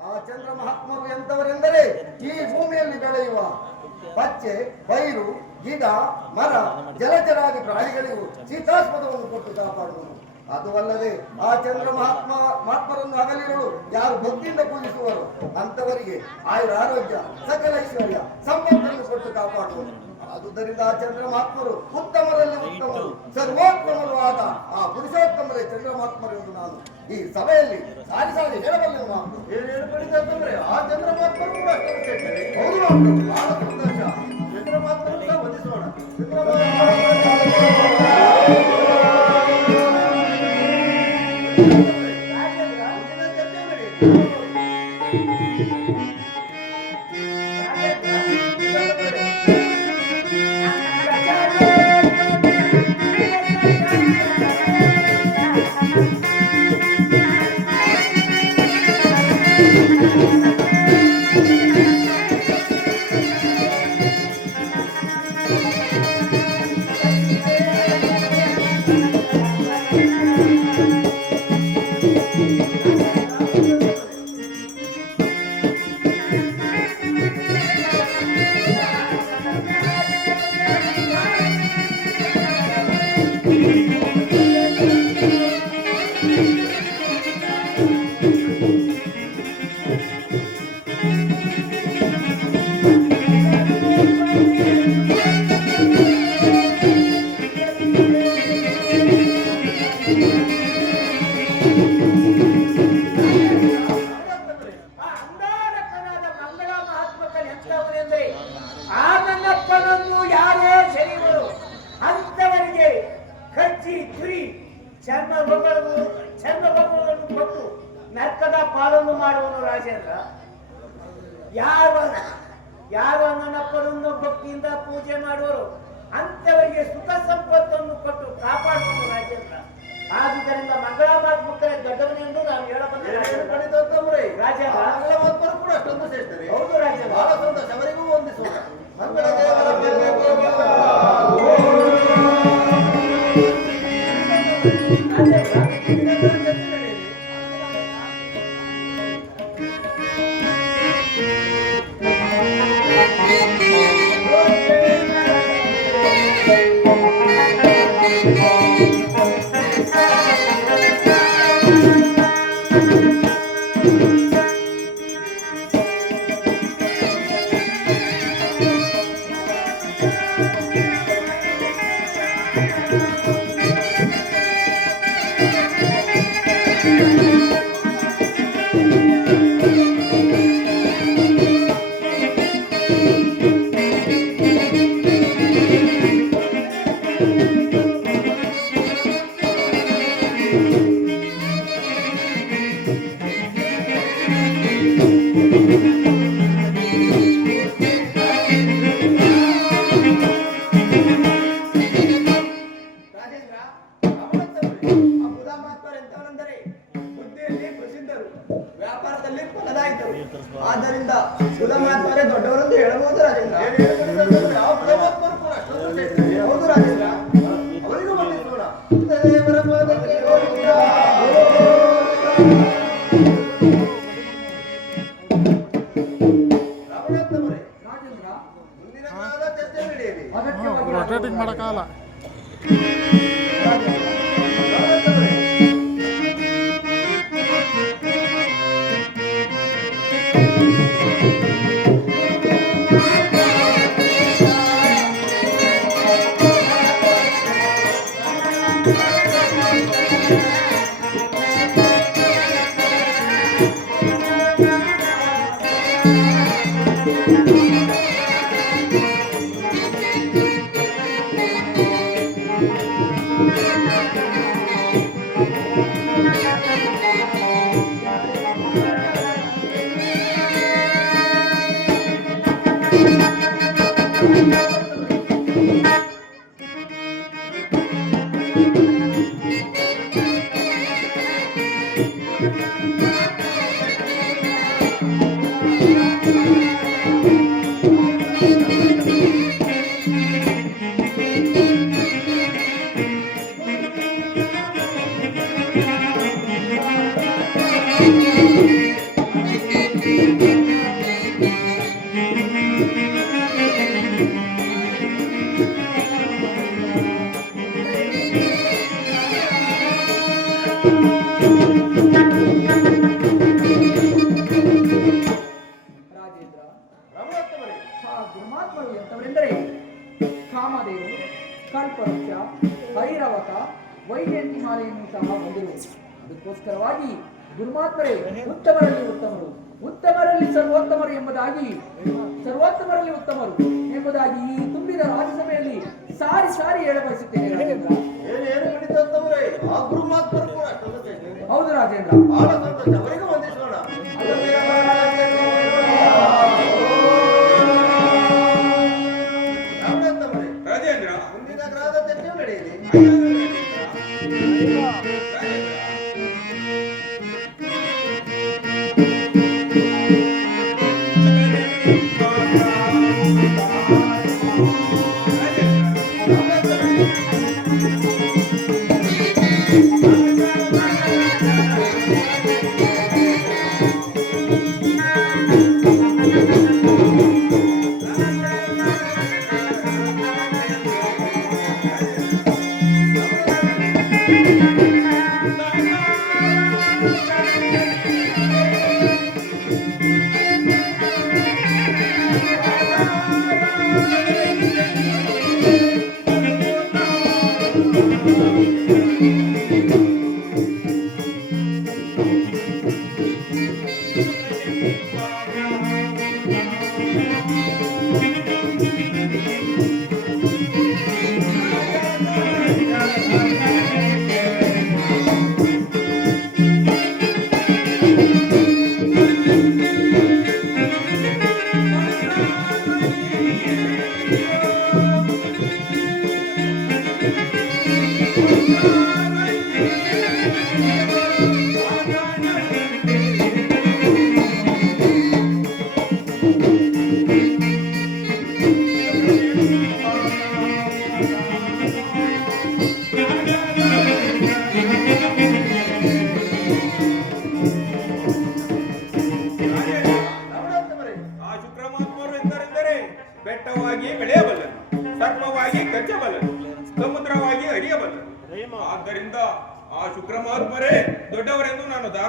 ಆ ಚಂದ್ರ ಮಹಾತ್ಮರು ಎಂತವರೆಂದರೆ ಈ ಭೂಮಿಯಲ್ಲಿ ಬೆಳೆಯುವ ಪಚ್ಚೆ ಬೈರು ಗಿಡ ಮರ ಜಲಚರಾದಿ ಪ್ರಾಣಿಗಳಿಗೂ ಶೀತಾಸ್ಪದವನ್ನು ಕೊಟ್ಟು ಕಾಪಾಡುವುದು. ಅದು ಅಲ್ಲದೆ ಆ ಚಂದ್ರ ಮಹಾತ್ಮರನ್ನು ಹಗಲಿರುಳು ಯಾರು ಭಕ್ತಿಯಿಂದ ಪೂಜಿಸುವರು ಅಂತವರಿಗೆ ಆಯುರ ಆರೋಗ್ಯ ಸಕಲ ಐಶ್ವರ್ಯ ಸಂಪತ್ತನ್ನು ಕೊಟ್ಟು ಕಾಪಾಡುವುದು. ಆದುದರಿಂದ ಆ ಚಂದ್ರ ಮಹಾತ್ಮರು ಉತ್ತಮರಲ್ಲಿ ಉತ್ತಮರು ಸರ್ವೋತ್ತಮರು ಆದ ಆ ಪುರುಷೋತ್ತಮರೇ ಚಂದ್ರ ಮಹಾತ್ಮರು ಎಂದು ನಾನು ಈ ಸಭೆಯಲ್ಲಿ ಸಾರಿ ಸಾರಿ ಹೇಳಬಲ್ಲೆ. ಅಂತಂದ್ರೆ ಆ ಚಂದ್ರ ಮಹಾತ್ಮರು ಕೂಡ ಅಷ್ಟೊಂದು ಕೇಳ್ತಾರೆ. ಹೌದು, ಬಹಳ ಸಂತೋಷ. ಚಂದ್ರ ಮಹಾತ್ಮರು ಸಹ ವಂದಿಸೋಣ. ಪಾಲನ್ನು ಮಾಡುವನು ರಾಜೇಂದ್ರ. ಯಾರು ನನ್ನಪ್ಪನನ್ನು ಭಕ್ತಿಯಿಂದ ಪೂಜೆ ಮಾಡುವರು ಅಂತವರಿಗೆ ಸುಖ ಸಂಪತ್ತನ್ನು ಕೊಟ್ಟು ಕಾಪಾಡುವನು ರಾಜೇಂದ್ರ. ಆದುದರಿಂದ ಮಂಗಳಾತ್ಮಕರೇ ದೊಡ್ಡವನೆಂದು ನಾನು ಹೇಳಬಲ್ಲೆ ರಾಜೇಂದ್ರ. ಕೂಡ ಅಷ್ಟೊಂದು ಶ್ರೇಷ್ಠರೇ. ಹೌದು ರಾಜೇಂದ್ರ. ಬಹಳ ಸಂತೋಷ. ಅವರಿಗೂ ವಂದಿಸೋಣ. ಮಂಗಳ ದೇವರ ವ್ಯಾಪಾರದಲ್ಲಿ ಫಲದಾಯಿತರು. ಆದ್ದರಿಂದ ಸುಧಮಾತ್ಮರೇ ದೊಡ್ಡವರೆಂದು ಹೇಳಬಹುದು ರಾಜೇಂದ್ರ. ಹೌದು ರಾಜೇಂದ್ರ. ಅವರಿಗೂ ವಂದಿಸೋಣ. ದೇವರ ಪಾದಕ್ಕೆ ರಾಮನಾಥನವರೇ, ರಾಜೇಂದ್ರ ಮುಂದಿನ ಕಾಲದ ಚರ್ಚೆ ನಡೆಯಲಿ. ಅಗತ್ಯವಾಗಿ ರೊಟೇಟಿಂಗ್ ಮಾಡಕ್ಕಾಗಲ್ಲ. ರಾಮನಾಥನವರೇ, ರಾಜೇಂದ್ರ, ರಾಮನಾಥನವರೇ, ಆ ದುರ್ಮಾತ್ಮರು ಎಂತವರೆಂದರೆ ಕಾಮದೇವರು, ಕಲ್ಪವೃಕ್ಷ, ಐರಾವತ, ವೈಜಯಂತಿ ಮಾಲೆಯನ್ನು ಸಹ ಹೊಂದಿರುವುದು. ಅದಕ್ಕೋಸ್ಕರವಾಗಿ ದುರ್ಮಾತ್ಮರೇ ಉತ್ತಮರಲ್ಲಿ ಉತ್ತಮರು, ಉತ್ತಮರಲ್ಲಿ ಸರ್ವೋತ್ತಮರು ಎಂಬುದಾಗಿ ಎಂಬುದಾಗಿ ಈ ತುಂಬಿದ ರಾಜ್ಯಸಭೆಯಲ್ಲಿ ಸಾರಿ ಸಾರಿ ಹೇಳಬಯಸುತ್ತೇನೆ ರಾಜೇಂದ್ರ. ಏನು ನಡೀತಂತವರೇ, ಆ ಗುರುಮಾತ್ಮರು ಕೂಡ ಅಷ್ಟೊಂದು ಶ್ರೇಷ್ಠರೇ. ಹೌದು ರಾಜೇಂದ್ರ. ಬಹಳ ಸಂತೋಷ. ಅವರಿಗೂ ವಂದಿಸೋಣ. ರಾಮನಾಥನವರೇ, ರಾಜೇಂದ್ರ ಮುಂದಿನ ಗ್ರಹದ ಚರ್ಚೆಯು ನಡೆಯಲಿ.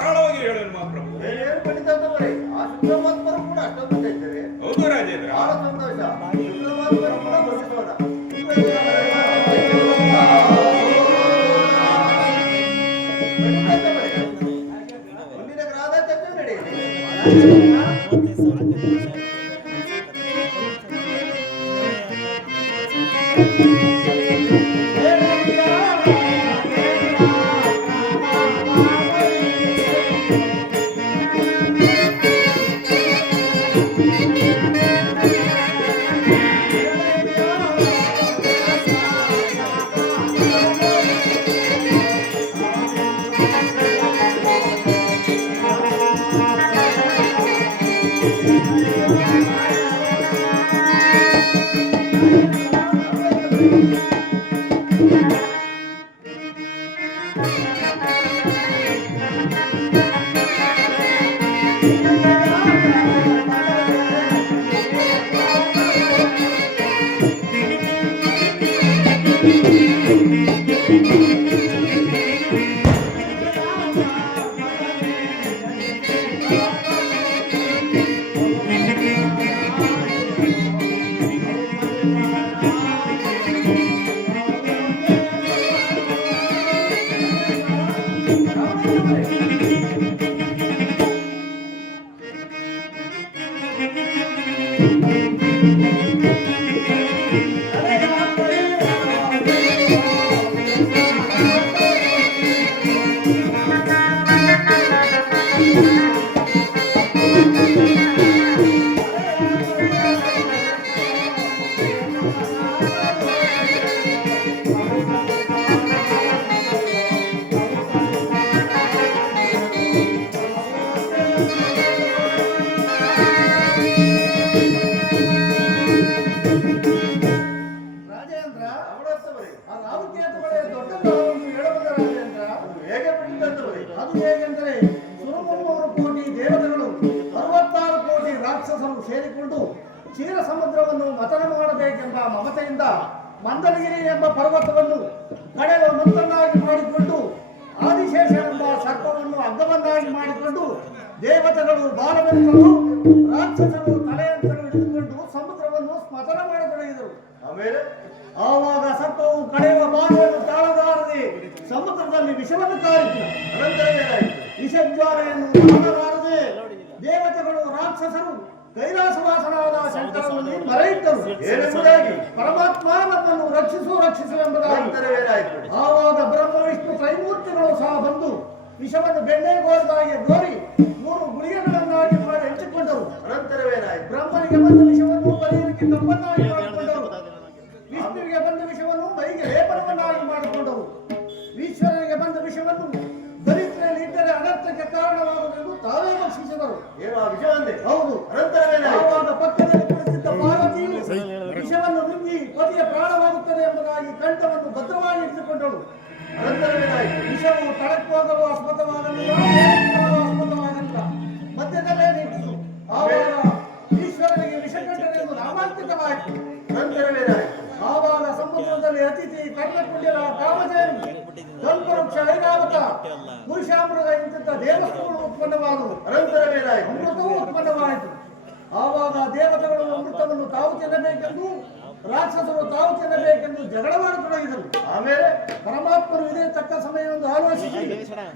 ಧಾರಾಳವಾಗಿ ಹೇಳುವೆನು ಮಹಾಪ್ರಭು. ಏನು ಖಂಡಿತ ಅಂತವರೇ, ಆ ಶುಕ್ರಮಾತ್ಮರು ಕೂಡ ಅಷ್ಟೊಂದು ಇದ್ದಾರೆ. ಹೌದು ರಾಜೇಂದ್ರ. ಬಹಳ ಸಂತೋಷ. ಶುಕ್ರಮಾತ್ಮರು ಕೂಡ ಬರೆಸೋಣ. ಮುಂದಿನ ಗ್ರಹದ ಚರ್ಚೆ ನಡೆಯಿರಿ. ಸೇರಿಕೊಂಡು ಕ್ಷೀರ ಸಮುದ್ರವನ್ನು ಮತನ ಮಾಡಬೇಕೆಂಬ ಮಮತೆಯಿಂದ ಮಂದಲಗಿರಿ ಎಂಬ ಪರ್ವತವನ್ನು ಕಡೆಯ ಮಂತನ್ನಾಗಿ ಮಾಡಿಕೊಂಡು ಆದಿಶೇಷ ಎಂಬ ಸರ್ಪವನ್ನು ಅಗ್ಗವನ್ನಾಗಿ ಮಾಡಿಕೊಂಡು ದೇವತೆಗಳು ಬಾಲವೆಂತಲೂ ರಾಕ್ಷಸರು ತಲೆಯಂತಲೂ ಹಿಡಿದುಕೊಂಡು ಸಮುದ್ರವನ್ನು ಸ್ಮತನ ಮಾಡತೊಡಗಿದರು. ಆವಾಗ ಸರ್ಪವು ಕಡೆಯುವ ಬಾಲವನ್ನು ತಾಳಲಾರದೆ ಸಮುದ್ರದಲ್ಲಿ ವಿಷವನ್ನು ಕಾರಿತು. ವಿಷಜ್ವಾಲೆಯನ್ನು ಕಾಣಲಾರದೆ ದೇವತೆಗಳು ರಾಕ್ಷಸರು ಕೈಲಾಸವಾಸನಾದ ಶಂಕರನಲ್ಲಿ ಮರೆಯಿಟ್ಟರು. ಪರಮಾತ್ಮ ನಮ್ಮನ್ನು ರಕ್ಷಿಸು ಎಂಬುದಾಗಿ ಆವಾಗ ಬ್ರಹ್ಮ ವಿಷ್ಣು ತ್ರೈಮೂರ್ತಿಗಳು ಸಹ ಬಂದು ವಿಷವನ್ನು ಬೆಣ್ಣೆಗೋರದಾಗಿ ಗೋರಿ 3 ಗುಳಿಗೆಗಳನ್ನಾಗಿ ಮಾಡಿ ಹಂಚಿಕೊಂಡರು. ಬ್ರಹ್ಮನಿಗೆ ಬಂದ ವಿಷವನ್ನು ಬಲಿಯಲಿಕ್ಕೆ ಕಪ್ಪನ್ನಾಗಿ ಮಾಡಿಕೊಂಡರು. ವಿಷ್ಣುವಿಗೆ ಬಂದ ವಿಷವನ್ನು ಮೈಗೆ ಲೇಪನವನ್ನಾಗಿ ಮಾಡಿಕೊಂಡರು. ಈಶ್ವರನಿಗೆ ಬಂದ ವಿಷವನ್ನು ದರಿದ್ರಲ್ಲಿ ಇಟ್ಟರೆ ಅನರ್ಥಕ್ಕೆ ಕಾರಣವಾಗುವುದೆಂದು ತಾವೇ ಭಕ್ಷಿಸಿದರು. ಹೌದು. ಆವಾಗ ಪಕ್ಕದಲ್ಲಿ ಕುಳಿತಿದ್ದ ಪಾರ್ವತಿಯು ವಿಷವನ್ನು ನುಂಗಿ ಪತಿಯ ಪ್ರಾಣವಾಗುತ್ತದೆ ಎಂಬುದಾಗಿ ಕಂಠವನ್ನು ಭದ್ರವಾಗಿ ಇಟ್ಟುಕೊಂಡಳು. ವಿಷವು ತಳಕ್ಕೆ ಹೋಗಲು ಅಸ್ಪತವಾಗಲಿಲ್ಲ, ಮಧ್ಯದಲ್ಲೇ ನಿಂತು ಆವಾಗ ಈಶ್ವರನಿಗೆ ವಿಷಕಂಠನೆಂದು ನಾಮಾಂಕಿತವಾಯಿತು. ಆವಾಗ ಸಮುದ್ರದಲ್ಲಿ ಅತಿಥಿ ಕರ್ಣಕುಂಡಲ ಕಾಮಧೇನು ಕಲ್ಪವೃಕ್ಷ ಐರಾವತ ಪುರುಷಾಮೃಗ ಇಂಥ ದೇವಸ್ಥಗಳು ಉತ್ಪನ್ನವಾದವು. ಅಮೃತವೂ ಉತ್ಪನ್ನವಾಯಿತು. ಆವಾಗ ದೇವತೆಗಳು ಅಮೃತವನ್ನು ತಾವು ತಿನ್ನಬೇಕೆಂದು ರಾಕ್ಷಸರು ತಾವು ತಿನ್ನಬೇಕೆಂದು ಜಗಳವಾಡತೊಡಗಿದರು. ಆಮೇಲೆ ಪರಮಾತ್ಮರು ಇದೇ ತಕ್ಕ ಸಮಯವನ್ನು ಆಲೋಚಿಸಿ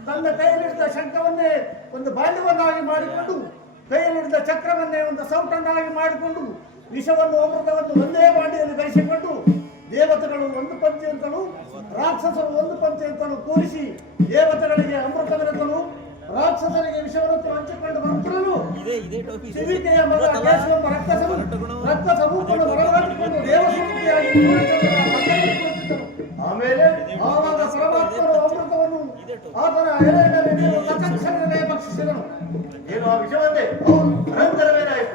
ತನ್ನ ಕೈಯಲ್ಲಿದ್ದ ಶಂಖವನ್ನೇ ಒಂದು ಬಾಲ್ಯವನ್ನಾಗಿ ಮಾಡಿಕೊಂಡು ಕೈಯಲ್ಲಿದ್ದ ಚಕ್ರವನ್ನೇ ಒಂದು ಸೌಟನ್ನಾಗಿ ಮಾಡಿಕೊಂಡು ವಿಷವನ್ನು ಅಮೃತವನ್ನು ಒಂದೇ ಬಾಂಡಿಯಲ್ಲಿ ಬೆರೆಸಿಕೊಂಡು ದೇವತೆಗಳು ಒಂದು ಪಂಚೆ ಅಂತಲೂ ರಾಕ್ಷಸರು ಒಂದು ಪಂಚೆ ಅಂತಲೂ ಕೂರಿಸಿ ದೇವತೆಗಳಿಗೆ ಅಮೃತವಿರುತ್ತಲೂ ರಾಕ್ಷಸರಿಗೆ ವಿಷವನ್ನು ಹಂಚಿಕೊಂಡು ಬರುತ್ತಿರಲು ಶಿವಿಕೆಯ ಮಗ ಕೇಶವೆಂಬ ರಕ್ತಸಮೂಹವನ್ನು ಹೊರಗಾಡಿಕೊಂಡು ದೇವಸೂಚಿಯಾಗಿ ಆಮೇಲೆ ಆವಾಗ ಪರಮಾತ್ಮರು ಅಮೃತವನ್ನು ಆತನ ಎಲೆಯಲ್ಲಿ ತಕ್ಷಣವೇ ಭಕ್ಷಿಸಿದನು.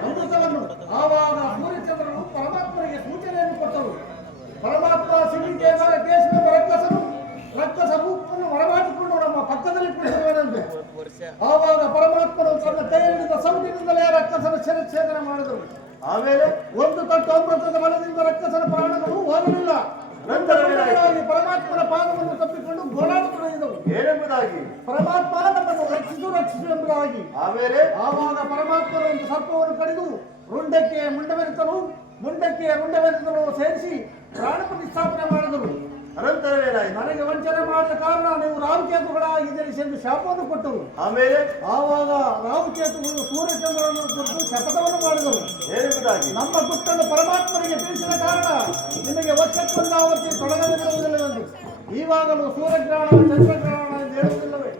ಅಮೃತವನ್ನು ಆವಾಗ ಸೂರ್ಯಚಂದ್ರನು ಪರಮಾತ್ಮರಿಗೆ ಸೂಚನೆಯನ್ನು ಕೊಟ್ಟರು. ಪರಮಾತ್ಮ ಶಿವಿಕೆಯ ಮಗ ಕೇಶವೆಂಬ ರಕ್ತಸಮೂಹವನ್ನು ಹೊರಗಾಡಿಕೊಂಡು ನಮ್ಮ ಪಕ್ಕದಲ್ಲಿ ಕುಳಿತಿರುವನೆಂದು ಆವಾಗ ಪರಮಾತ್ಮನು ತನ್ನ ಕೈಯಲ್ಲಿದ್ದ ಸೌಟಿನಿಂದಲೇ ರಕ್ಕಸನ ಶಿರಚ್ಛೇದನ ಮಾಡಿದರು. ಆಮೇಲೆ ಒಂದು ತಟ್ಟು ಅಮೃತದ ಬಲದಿಂದ ರಕ್ಕಸನ ಪ್ರಾಣಗಳು ಹೋಗಲಿಲ್ಲ. ನಂತರವಾಗಿ ಪರಮಾತ್ಮನ ಪಾದವನ್ನು ತಪ್ಪಿಕೊಂಡು ಗೋಳಾಡುತ್ತಿದ್ದವು. ಏನೆಂಬುದಾಗಿ? ಪರಮಾತ್ಮ ನಮ್ಮನ್ನು ರಕ್ಷಿಸು ಎಂಬುದಾಗಿ. ಆಮೇಲೆ ಆವಾಗ ಪರಮಾತ್ಮನ ಒಂದು ಸರ್ಪವನ್ನು ಕಡಿದು ರುಂಡಕ್ಕೆ ಮುಂಡವೆನಿಸಲು ಸೇರಿಸಿ ಪ್ರಾಣ ಪ್ರತಿಷ್ಠಾಪನೆ ಮಾಡಿದರು. ಅನಂತರವೇನಾಯಿತು? ನನಗೆ ವಂಚನೆ ಮಾಡಿದ ಕಾರಣ ನೀವು ರಾಹುಕೇತುಗಳಾಗಿದ್ದೀರಿ ಎಂದು ಶಾಪವನ್ನು ಕೊಟ್ಟರು. ಆಮೇಲೆ ಆವಾಗ ರಾಹುಕೇತುಗಳು ಸೂರ್ಯಚಂದ್ರನನ್ನು ಕುರಿತು ಶಪಥವನ್ನು ಮಾಡಿದರು. ಏನೆಂಬುದಾಗಿ? ನಮ್ಮ ಗುಟ್ಟನ್ನು ಪರಮಾತ್ಮನಿಗೆ ತಿಳಿಸಿದ ಕಾರಣ ನಿಮಗೆ ವರ್ಷಕ್ಕೊಂದಾವರ್ತಿ ತೊಡಗದಿರುವುದಿಲ್ಲವೆಂದು. ಈವಾಗಲೂ ಸೂರ್ಯಗ್ರಹಣ ಚಂದ್ರಗ್ರಹಣ ಎಂದು ಹೇಳುವುದಿಲ್ಲವೇ?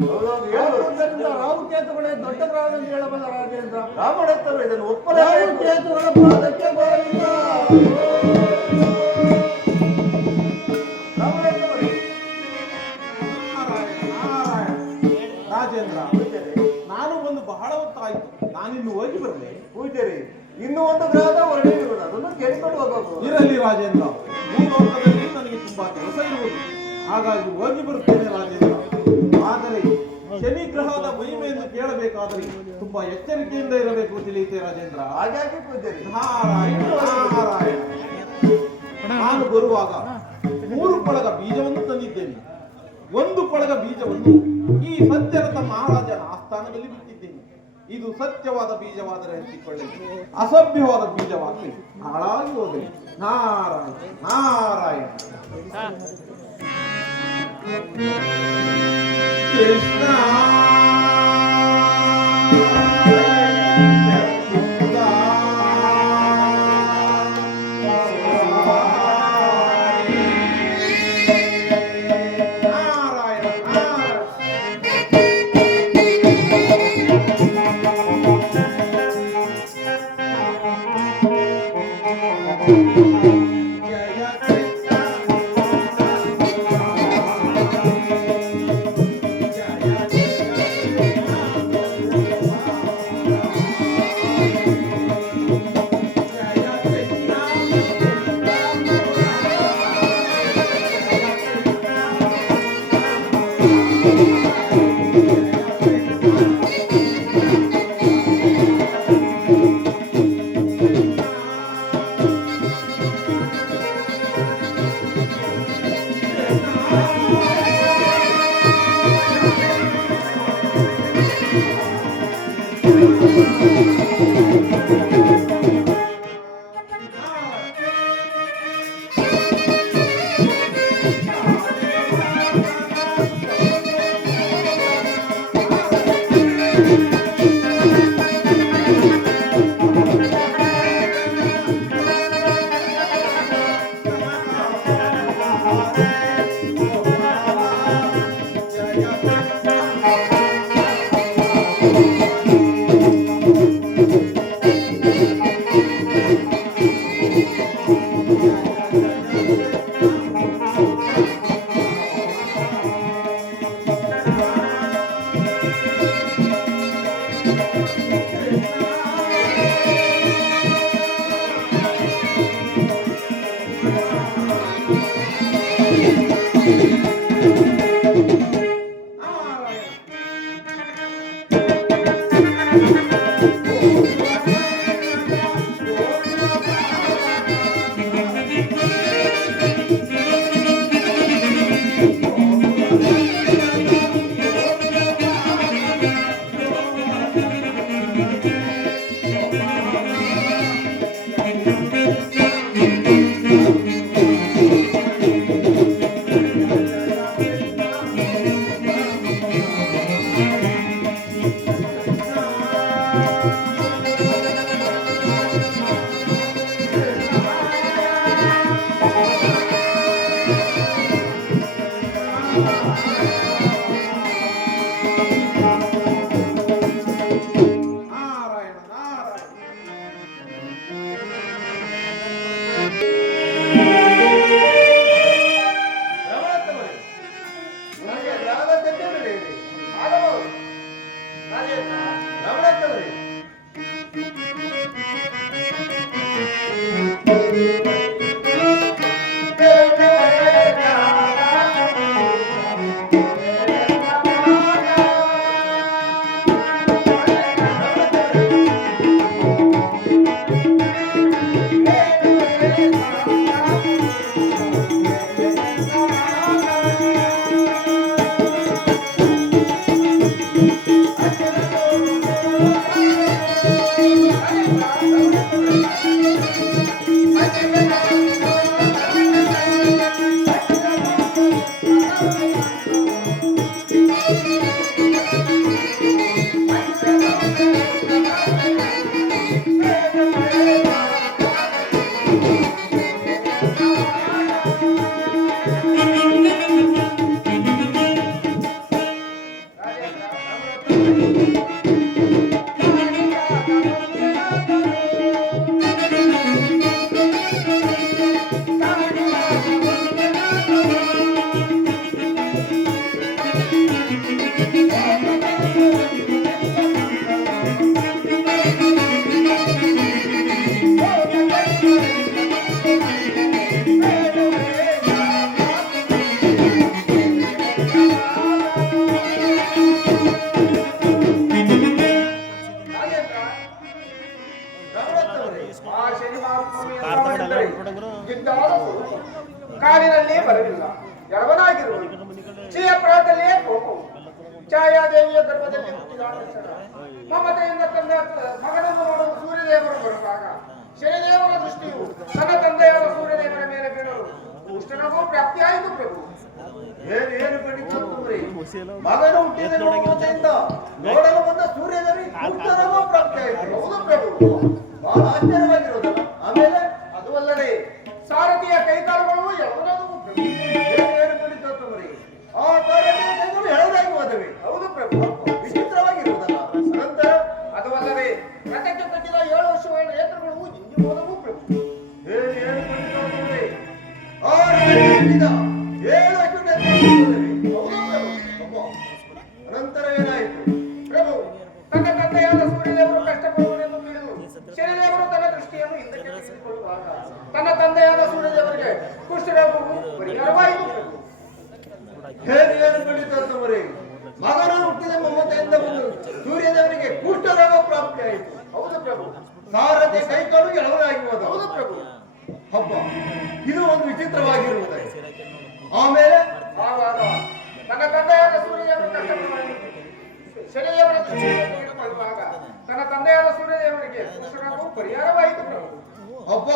ಆದ್ದರಿಂದ ರಾಹುಕೇತುಗಳೇ ದೊಡ್ಡ ಗ್ರಹ ಎಂದು ಹೇಳಬಲ್ಲ ರಾಜೇಂದ್ರ. ರಾಮಣತ್ತರು ಇದನ್ನು ಒಪ್ಪಲೇ ರಾಹುಕೇತುಗಳ ಪಾದಕ್ಕೆ ಗೋವಿಂದ. ರಾಜೇಂದ್ರ, ನಾನು ಬಂದು ಬಹಳ ಹೊತ್ತಾಯ್ತು. ನಾನಿನ್ನು ಹೋಗಿ ಬರಲೇ? ಪೂಜಾರಿ, ಇನ್ನೂ ಒಂದು ಗ್ರಹದ ಹೊರಡೆ ಇರುವುದು, ಅದನ್ನು ಕೇಳಿಕೊಂಡು ಹೋಗಬಹುದು. ಇರಲಿ ರಾಜೇಂದ್ರ, ಈ ಲೋಕದಲ್ಲಿ ನನಗೆ ತುಂಬಾ ಕೆಲಸ ಇರುವುದು, ಹಾಗಾಗಿ ಹೋಗಿ ಬರುತ್ತೇನೆ ರಾಜೇಂದ್ರ. ಆದರೆ ಶನಿ ಗ್ರಹದ ಮಹಿಮೆಯನ್ನು ಕೇಳಬೇಕಾದರೆ ತುಂಬಾ ಎಚ್ಚರಿಕೆಯಿಂದ ಇರಬೇಕು, ತಿಳಿಯುತ್ತೆ ರಾಜೇಂದ್ರ. ಹಾಗಾಗಿ ಪೂಜಾರಿ, ನಾರಾಯಣ ನಾರಾಯಣ. ನಾನು ಬರುವಾಗ 3 ಪಳಗ ಬೀಜವನ್ನು ತಂದಿದ್ದೇನೆ. 1 ಪಳಗ ಬೀಜವನ್ನು ಈ ಸತ್ಯರಥ ಮಹಾರಾಜನ ಆಸ್ಥಾನದಲ್ಲಿ ಬಿಟ್ಟಿದ್ದೇನೆ. ಇದು ಸತ್ಯವಾದ ಬೀಜವಾದರೆ ಹಂಚಿಕೊಳ್ಳಲಿ, ಅಸಭ್ಯವಾದ ಬೀಜವಾಗಲಿ ಹಾಳಾಗಿ ಹೋಗಲಿ. ನಾರಾಯಣ ನಾರಾಯಣ. ಕೃಷ್ಣ ಕಾಲಿನಲ್ಲಿ ಬರಲಿಲ್ಲ, ಎಡವನಾಗಿರುವುದು. ಕ್ಷೀಯಪ್ರಾಯದಲ್ಲಿಯೇ ಕೋಪವು. ಛಾಯಾದೇವಿಯ ಗರ್ಭದಲ್ಲಿ ಹುಟ್ಟಿದ ಲಕ್ಷಣ. ಮಮತೆಯಿಂದ ತಂದ ಮಗನನ್ನು ನೋಡಲು ಸೂರ್ಯದೇವರು ಬರುವಾಗ ಶನಿದೇವರ ದೃಷ್ಟಿಯು ತನ್ನ ತಂದೆಯಾದ ಸೂರ್ಯದೇವರ ಮೇಲೆ ಬೀಳಲು ಉಷ್ಣನಗೂ ಪ್ರಾಪ್ತಿಯಾಯಿತು ಪ್ರಭು. ಏನು ಪಂಡಿತರೇ, ಮಗನ ಹುಟ್ಟಿದ ಮಮತೆಯಿಂದ ನೋಡಲು ಬಂದ ಸೂರ್ಯದೇವಿ ಉತ್ತರವೂ ಪ್ರಾಪ್ತಿಯಾಯಿತು. ಹೌದು ಪ್ರಭು. ಬಹಳ ಆಶ್ಚರ್ಯವಾಗಿರುವುದಲ್ಲ. ಆಮೇಲೆ ಅದು ಅಲ್ಲದೆ ಸಾರಥಿಯ ಕೈಕಾಲುಗಳು ಎಲ್ಲದೂ ಪ್ರಭು. ಏನು ಪಂಡಿತರೇ, ಆ ಕಾರ್ಯಗಳು ಹೇಳದಾಗಿ ಹೋದವೆ. ಹೌದು ಪ್ರಭು. ವಿಚಿತ್ರವಾಗಿರುವುದಲ್ಲ. ನಂತರ ಅದು ಅಲ್ಲದೆ ರಥಕ್ಕೆ ಕಟ್ಟಿದ 7 ವರ್ಷಗಳ ನೇತ್ರಗಳು ಜಿಂಜಿ ಹೋದವು ಪ್ರಭು. ಏನು ಪಂಡಿತರೇ, ಆ ರಾಜ್ಯದಿಂದ 7 ವರ್ಷ ಅನಂತರ ಏನಾಯಿತು ಪ್ರಭು? ತನ್ನ ತಂದೆಯಾದ ಸೂರ್ಯದೇವರು ಕಷ್ಟಪಡುವನೆಂದು ತಿಳಿದು ಶನಿದೇವರು ತನ್ನ ದೃಷ್ಟಿಯನ್ನು ಹಿಂದಕ್ಕೆ ತೆಗೆದುಕೊಳ್ಳುವಾಗ ತನ್ನ ತಂದೆಯಾದ ಸೂರ್ಯದೇವರಿಗೆ ಕುಷ್ಠರೋಗವು ಪರಿಹಾರವಾಯಿತು ಪ್ರಭು. ಏನು ಪಂಡಿತರೇ, ಮಗನ ಹುಟ್ಟಿದ ಮಮತೆಯಿಂದ ಬಂದು ಸೂರ್ಯದೇವರಿಗೆ ಕುಷ್ಠರೋಗ ಪ್ರಾಪ್ತಿಯಾಯಿತು. ಹೌದು ಪ್ರಭು. ಸಾರಥಿ ಕೈಕಾಲು ಎಳವರಾಗಿ ಹೋದ. ಹೌದು ಪ್ರಭು. ಹಬ್ಬ, ಇದು ಒಂದು ವಿಚಿತ್ರವಾಗಿರುವುದೇ. ಆಮೇಲೆ ಆವಾಗ ತನ್ನ ತಂದೆಯಾದ ಸೂರ್ಯದೇವರು ಕಷ್ಟಪಡುವನೆಂದು ಶನಿದೇವರ ದೃಷ್ಟಿಯನ್ನು ತೆಗೆದುಕೊಳ್ಳುವಾಗ ತನ್ನ ತಂದೆಯಾದ ಸೂರ್ಯದೇವರಿಗೆ ಕುಷ್ಠರೋಗವು ಪರಿಹಾರವಾಯಿತು ಪ್ರಭು. ಹಬ್ಬ,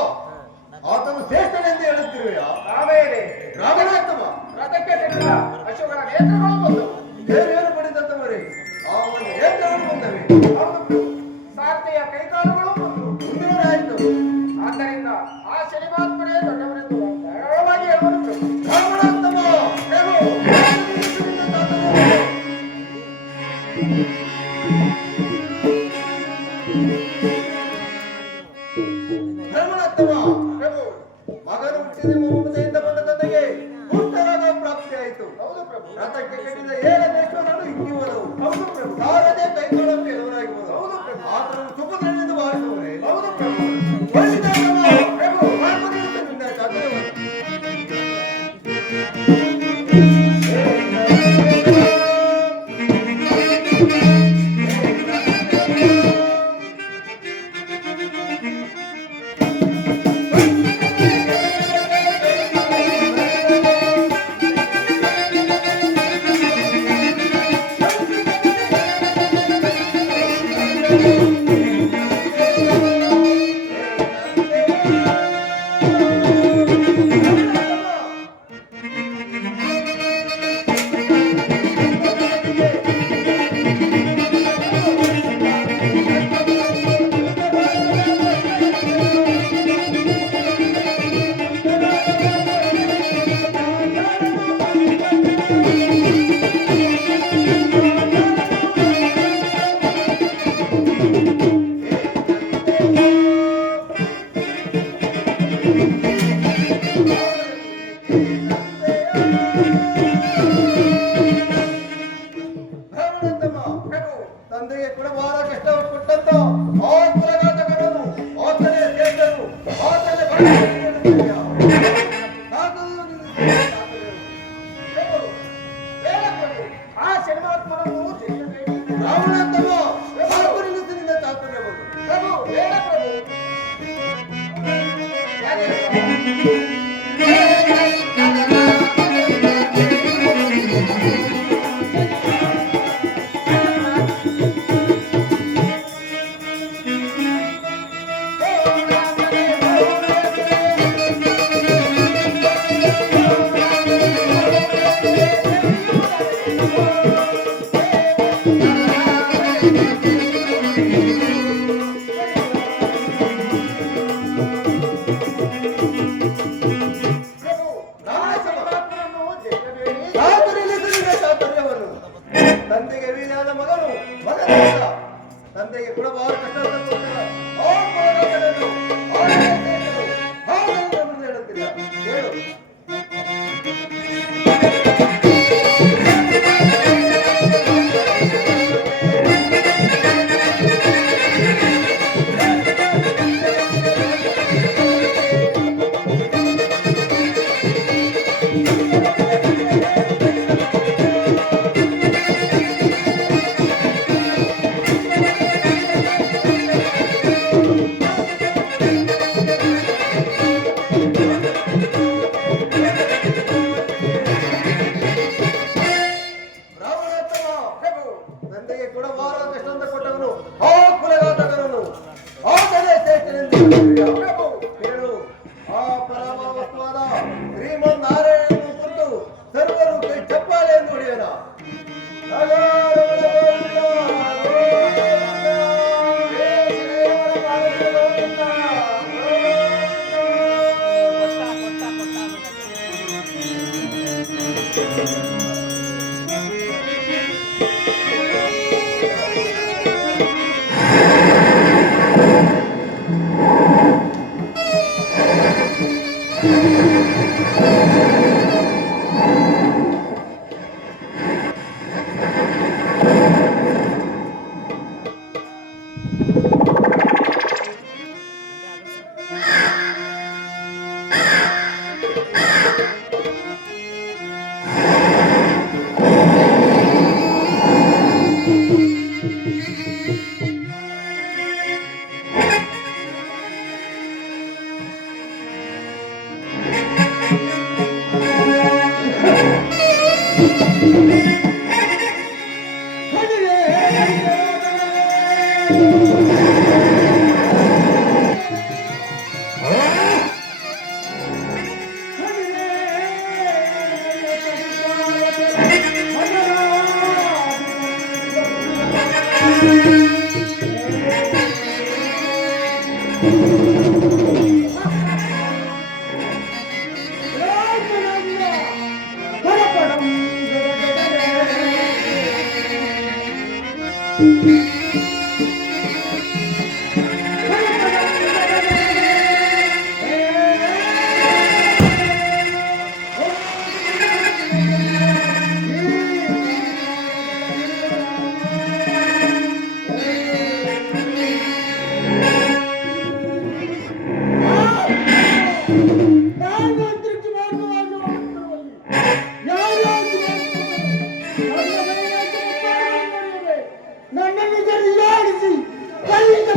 ಆತನು ಶ್ರೇಷ್ಠನೆಂದು ಹೇಳುತ್ತಿರುವೆಯಾ? ಆಮೇಲೆ ರಾಗಣಾತ್ಮ ರಥಕ್ಕೆ ಕಟ್ಟಿದ ಅಶ್ವಗಳ ನೇತ್ರಗಳು ಬಂದವು. ಏನು ಪಂಡಿತರೇ, ಆ ಒಂದು ನೇತ್ರಗಳು ಬಂದವೆ. ಹೌದು ಪ್ರಭು. ಸಾರಥಿಯ ಕೈಕಾಲುಗಳು ಬಂದವು. ಮುಂದೇನಾಯಿತು? ಆದ್ದರಿಂದ ಆ ಶನಿಮಾತ್ಮನೇ ದೊಡ್ಡವನೆಂದು ಧಾರಾಳವಾಗಿ ಹೇಳುವುದು ಪ್ರಭು. ರಾಗಣಾತ್ಮ ಪ್ರಭು, ಧರ್ಮಣಾತ್ಮ, ಪ್ರಭು. ಮಗನು ಹುಟ್ಟಿದ ಮಮತೆಯಿಂದ ಬಂದ ತಂದೆಗೆ ಕುಷ್ಠರೋಗ ಪ್ರಾಪ್ತಿಯಾಯಿತು. ಹೌದು ಪ್ರಭು. ರಥಕ್ಕೆ ಕಟ್ಟಿದ 7 ನೇತ್ರಗಳು ಹಿಂಗಿ ಹೋದವು. ಹೌದು ಪ್ರಭು. ಸಾರದೆ ಕೈಕಾಲನ್ನು ಎದುರಾಗಿ ಹೋದವು. ಹೌದು ಪ್ರಭು. ಆತನು ಸುಖದಲ್ಲಿಂದ ಭಾವಿಸುವವರೇ. ಹೌದು ಪ್ರಭು. ಪಂಡಿತಾತ್ಮ, ಪ್ರಭು. ಮಾರ್ಗದರ್ಶನದಿಂದ ಚಾತುರ್ಯವನ್ನು ತಂದೆಗೆ ಕೂಡ ಬಹಳ ಕಷ್ಟ ಕೊಟ್ಟಂತ ಆ ಕುಲಘಾತಕರನ್ನು ಆತನೇ ಶ್ರೇಷ್ಠನು, ಆತನೇ ಪ್ರಭು, ಬೇಡ ಪ್ರಭು. ಆ ಶನಿಮಾತ್ಮನನ್ನು ಜಯಿಸಬೇಕು. ರಾವಣಾತ್ಮ ನಿಲ್ಲಿಸಿನಿಂದ ಚಾತುರ್ಯ ಬಂತು. ಪ್ರಭು, ಬೇಡ ಪ್ರಭು. ಯಾರೇ ಚಾತುರ್ಯವನ್ನು ತಂದೆಗೆ ವೀರ್ಯಾದ ಮಗನು ಮಗನಿಂದ ತಂದೆಗೆ ಕೂಡ ಬಹಳ ಕಷ್ಟ ಹೇಳುತ್ತಿಲ್ಲ. ಹೇಳು. ನನ್ನನ್ನು ಸರಿಯಾಗಿಸಿ ಕಲ್ಲಿನ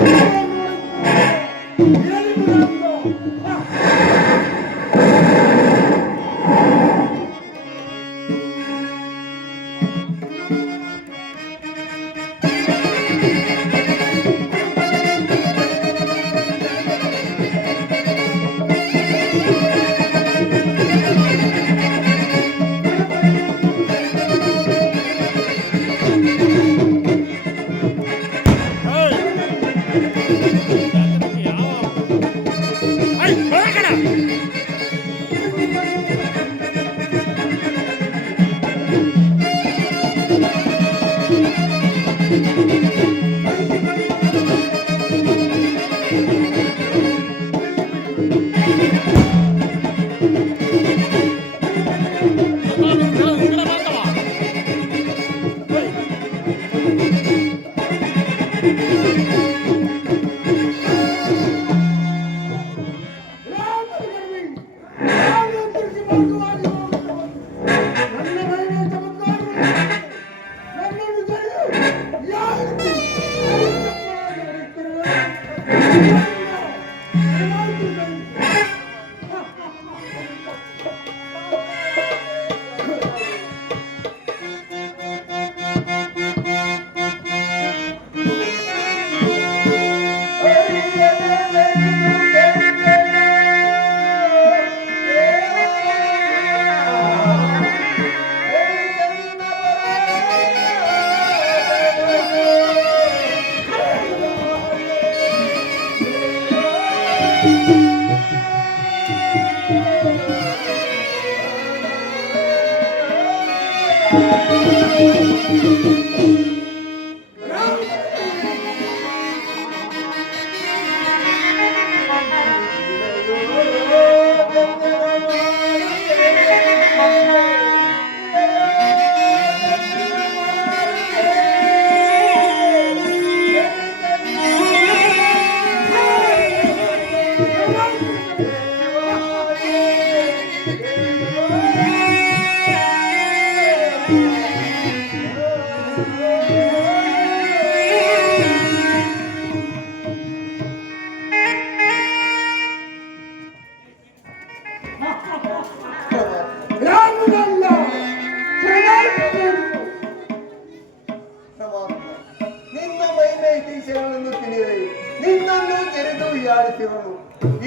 ನಿನ್ನ ಮಹಿಮೆ ಇತಿಹಾಸಗಳನ್ನು ತಿಳಿಯದೆ ನಿನ್ನನ್ನು ತೆರೆದು ಯಾರಿಸಿರುವನು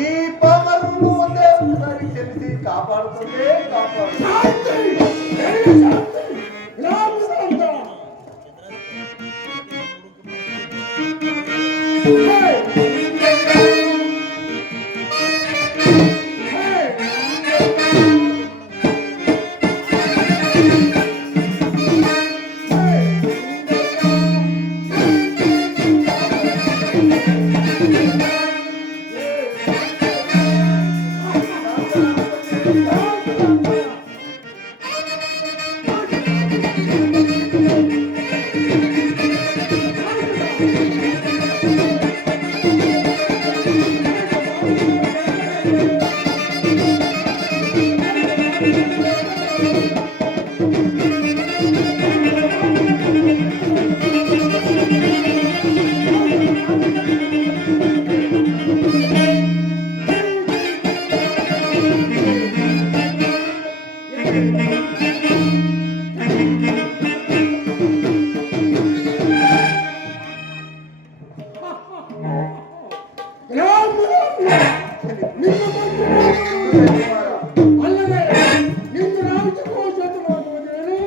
ಈ ಪಾಮರನ್ನು ಒಂದೇ ಒಂದು ಸಾರಿ ಕ್ಷಮಿಸಿ ಕಾಪಾಡುತ್ತಂತೆ ಕಾಪಾಡು. ನಿಮ್ಮ ಸೂರ್ಯಕುಮಾರ, ಅಲ್ಲದೆ ನಿಮ್ಮ ರಾಜಕೋಶವಾಗುವುದೇನು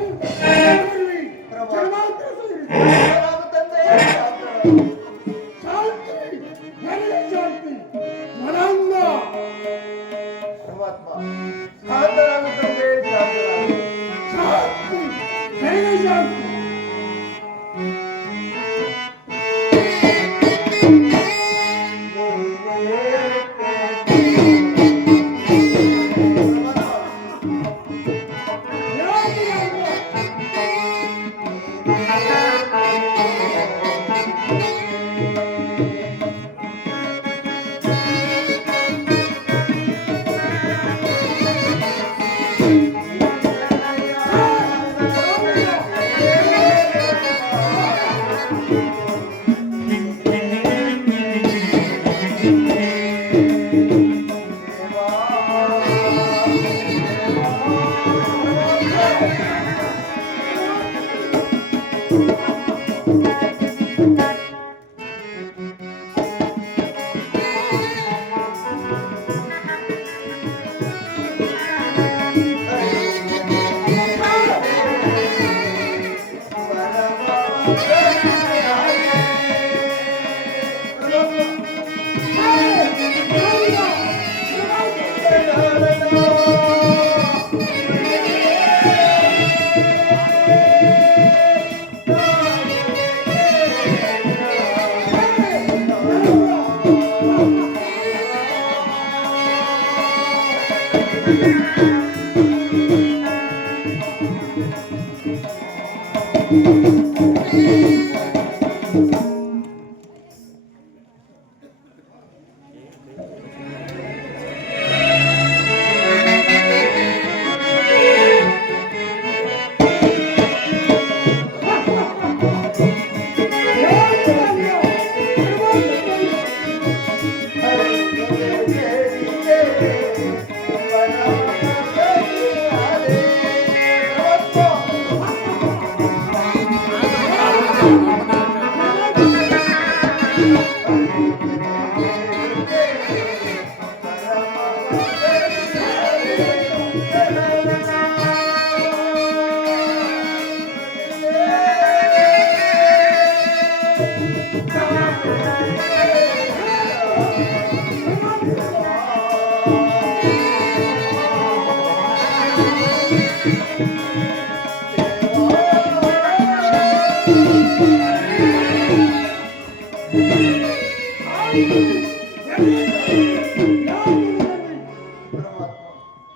ಶಾಂತರಾಗುತ್ತಂತೆ ಶಾಂತರಾಗು. ಶಾಂತಿ ನನಗೆ ಶಾಂತಿ ಮನಂಗ ಪರಮಾತ್ಮ ಶಾಂತರಾಗುತ್ತಂತೆ ಶಾಂತರಾಗು. ಶಾಂತಿ ನನಗೆ ಶಾಂತಿ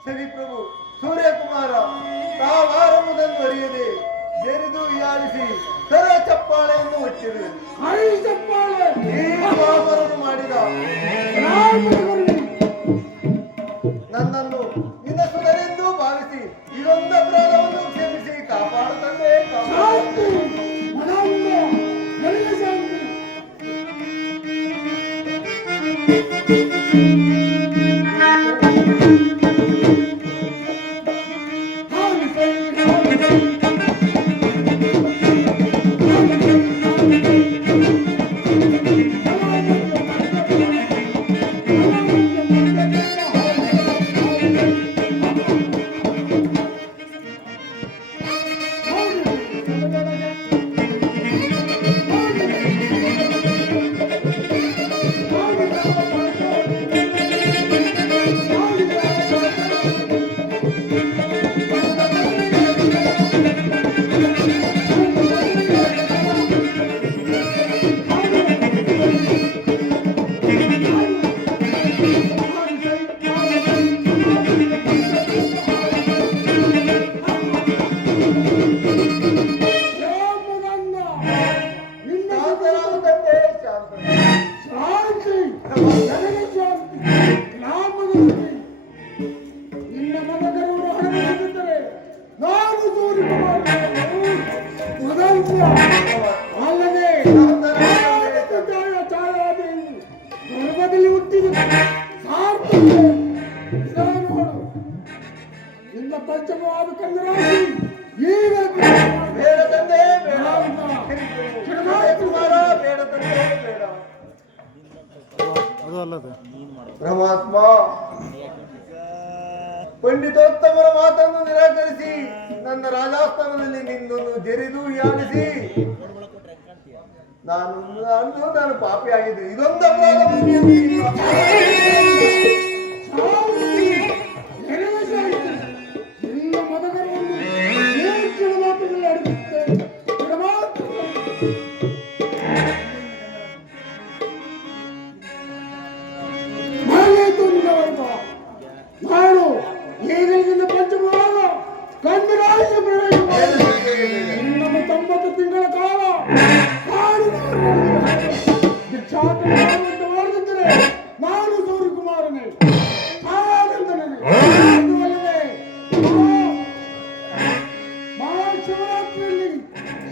ಸರಿ ಪ್ರಭು. ಸೂರ್ಯಕುಮಾರ ತಾವಾರಂಭದಂದು ಅರಿಯದೆ ಜರಿದು ಯಾರಿಸಿ ಕರ ಚಪ್ಪಾಳೆಯನ್ನು ಒಟ್ಟಿರುವೆ. ಈ ಪಾಪರನ್ನು ಮಾಡಿದ ನನ್ನನ್ನು ನಿನ್ನ ಸುಧರೆಂದು ಭಾವಿಸಿ ಇದೊಂದು ಅಪರಾಧವನ್ನು ಕ್ಷಮಿಸಿ ಕಾಪಾಡುತ್ತಂತೆ ಶಾಂತಿ ಮನಂಗ ನನಗೆ ಶಾಂತಿ ಶಾಂತರಾಗುತ್ತಂತೆ ಶಾಂತ. ಶಾಂತಿ ನನಗೆ ಶಾಂತಿ ಗ್ರಾಮದಲ್ಲಿ ನಿನ್ನ ಮನಗರನ್ನು ಹರಡಿದ್ದರೆ ನಾನು ಸೂರ್ಯಕುಮಾರ ಅಲ್ಲದೆ ಛಾಯಾದೇವಿ ಗರ್ಭದಲ್ಲಿ ಹುಟ್ಟಿದ ಸಾರ್ಥಕ ನೋಡು ನಿನ್ನ ಪಂಚಮವಾದ ಕನ್ನಡಾಗಿ ಈಗ ಬೇಡ ತಂದೆ ಬೇಡ. ಸೂರ್ಯಕುಮಾರ ಬೇಡ ತಂದೆ ಬೇಡ. ಅದು ಅಲ್ಲದೆ ಪರಮಾತ್ಮ ಪಂಡಿತೋತ್ತಮರ ಮಾತನ್ನು ನಿರಾಕರಿಸಿ ನನ್ನ ರಾಜಾಸ್ಥಾನದಲ್ಲಿ ನಿನ್ನನ್ನು ಜರಿದು ಯಾಡಿಸಿ ನಾನು ಪಾಪಿಯಾಗಿದ್ದೆ. ಇದೊಂದು ಅಪರಾಧ ಎಲ್ಲ ಮದಗರವನ್ನು ಏಳು ಮಾತುಗಳಲ್ಲಿ ಅಡಗಿಸುತ್ತೇನೆ. ನಾನು ಈಗಲಿಂದ ಪಂಚಮವಾಗ ಕಂದರಾಜ ಪ್ರವೇಶ ಮಾಡಿ 90 ತಿಂಗಳ ಕಾಲ ಭಿಕ್ಷಾಟ ಮಾಡುವಂತೆ ನಾನು ಸೂರ್ಯಕುಮಾರನೇ ಮಹಾಶಿವರಾತ್ರಿಯಲ್ಲಿ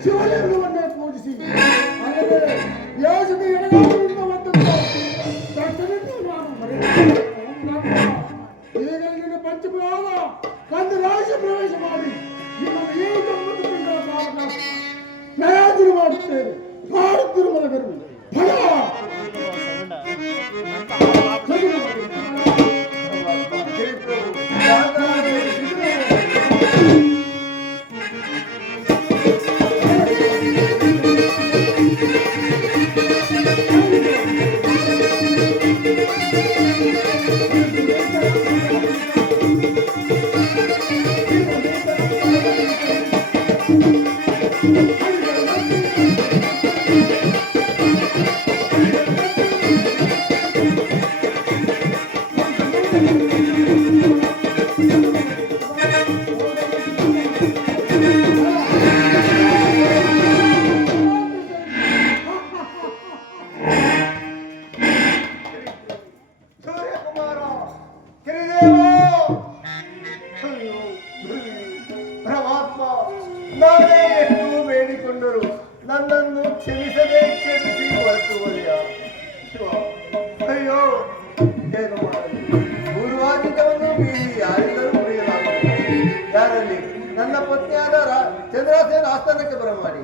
ಶಿವಲಿಂಗವನ್ನೇ ಪೂಜಿಸಿ ಅಲ್ಲದೆ ಯೋಜದ ಎಡಗಾಲಿನಿಂದ ಈಗಲಿನ ಪಂಚಮವಾಗ ಕಂದರಾಜ ಪ್ರವೇಶ ಮಾಡಿ ನಿಮ್ಮನ್ನು ಈ 90 ತಿಂಗಳ ಕಾಲ ಪ್ರಯೋಜನ ಮಾಡುತ್ತೇವೆ. ತಿರುಮಲಗರು ಪರಮಾತ್ಮ ನಾನೇ ಎಷ್ಟು ಬೇಡಿಕೊಂಡರು ನನ್ನನ್ನು ಕ್ಷಮಿಸದೆ ಕ್ಷಮಿಸಿ ಹೊರಟುವಯ್ಯ. ಅಯ್ಯೋ ಏನು ಮಾಡಲಿ, ಪೂರ್ವಾಜಿತವನ್ನು ಮೀರಿ ಯಾರಿಂದಲೂ ಮುರಿಯಲಾಗುತ್ತದೆ. ಯಾರಲ್ಲಿ ನನ್ನ ಪತ್ನಿಯಾದ ಚಂದ್ರಾಸೇನ ಆಸ್ಥಾನಕ್ಕೆ ಬರಮಾಡಿ.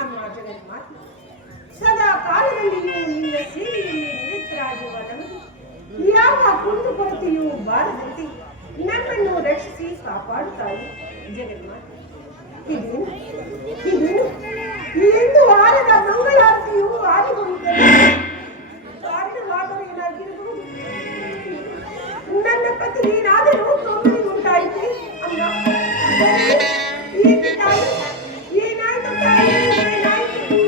ಅಮ್ಮ ಜಗನ್ಮಾತೆ, ಸದಾ ಕಾಲದಲ್ಲಿಯೂ ನಿನ್ನ ಸೇವೆಯಲ್ಲಿ ನಿರತರಾಗಿರುವ ನಮಗೆ ಯಾವ ಕುಂದುಕೊರತೆಯೂ ಬಾರದಂತೆ ನಮ್ಮನ್ನು ರಕ್ಷಿಸಿ ಕಾಪಾಡುತ್ತಾಳೆ ಜಗನ್ಮಾತೆ. ಇದೇನು ಎಂದು ಆರದ ಮಂಗಳಾರತಿಯು ಆರಿಕೊಂಡಿದ್ದರೆ ಕಾರಣವಾದರೇನಾಗಿರಬಹುದು? ನನ್ನ ಪತಿ ಏನಾದರೂ ತೊಂದರೆ ಉಂಟಾಯಿತೆ ಅಮ್ಮ. ಏಕೆ ತಾಯಿ? ಏನಾಯ್ತು ತಾಯಿ? ಏನಾಯ್ತು?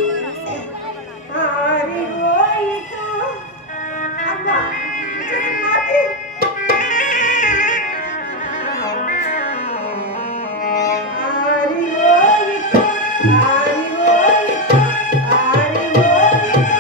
ಆರಿಗೋಯಿತು ಅಮ್ಮ ಜಗನ್ಮಾತೆ. ಆರಿಗೋಯಿತು, ಆರಿಗೋಯಿತು, ಆರಿಗೋಯಿತು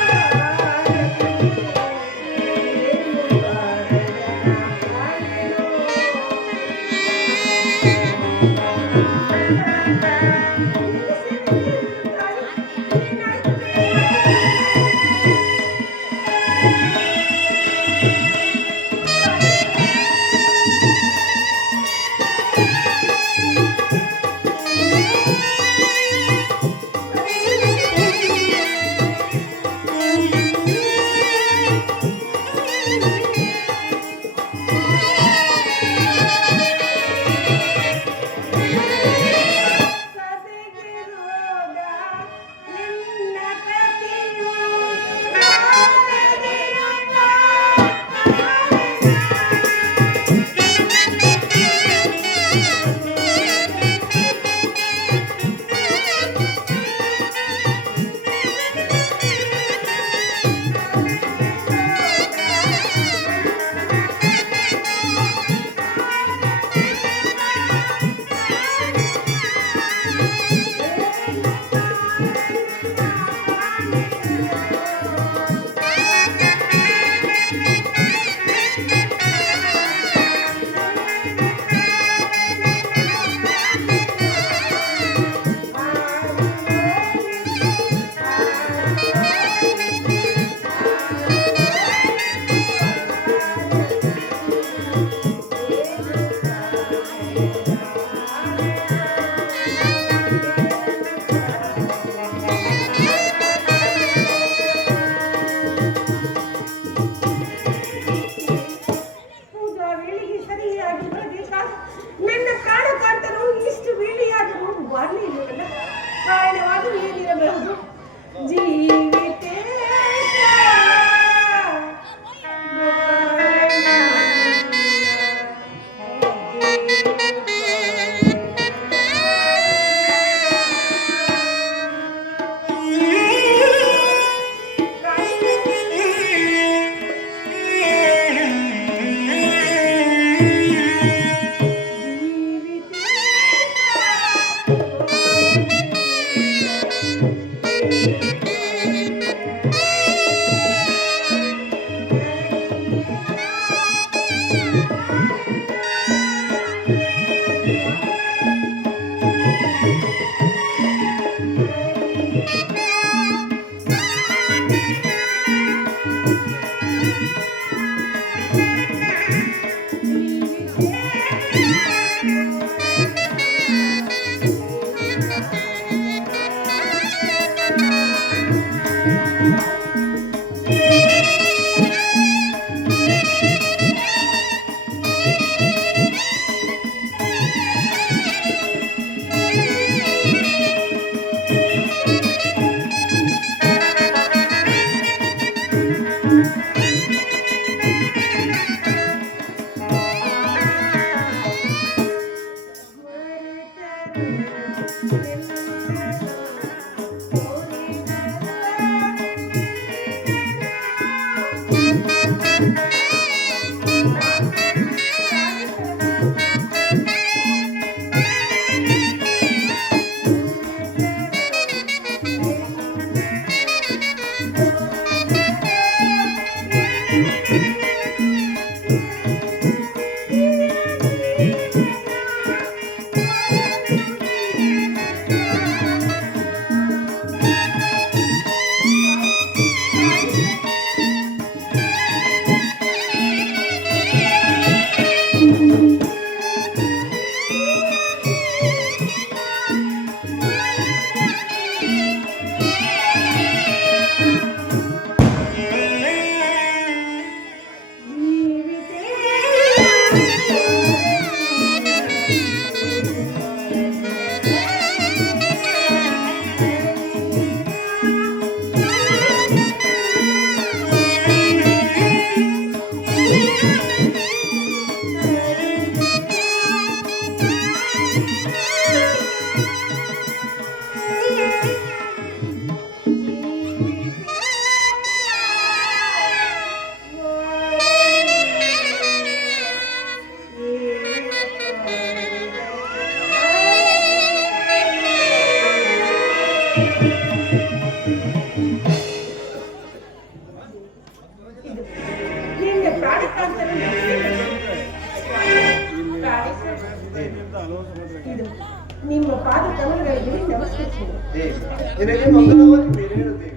ನಿನಗೆ ಮಂಗಳವಾಗಿ ಬೇರೆ ಹೇಳುತ್ತೇವೆ.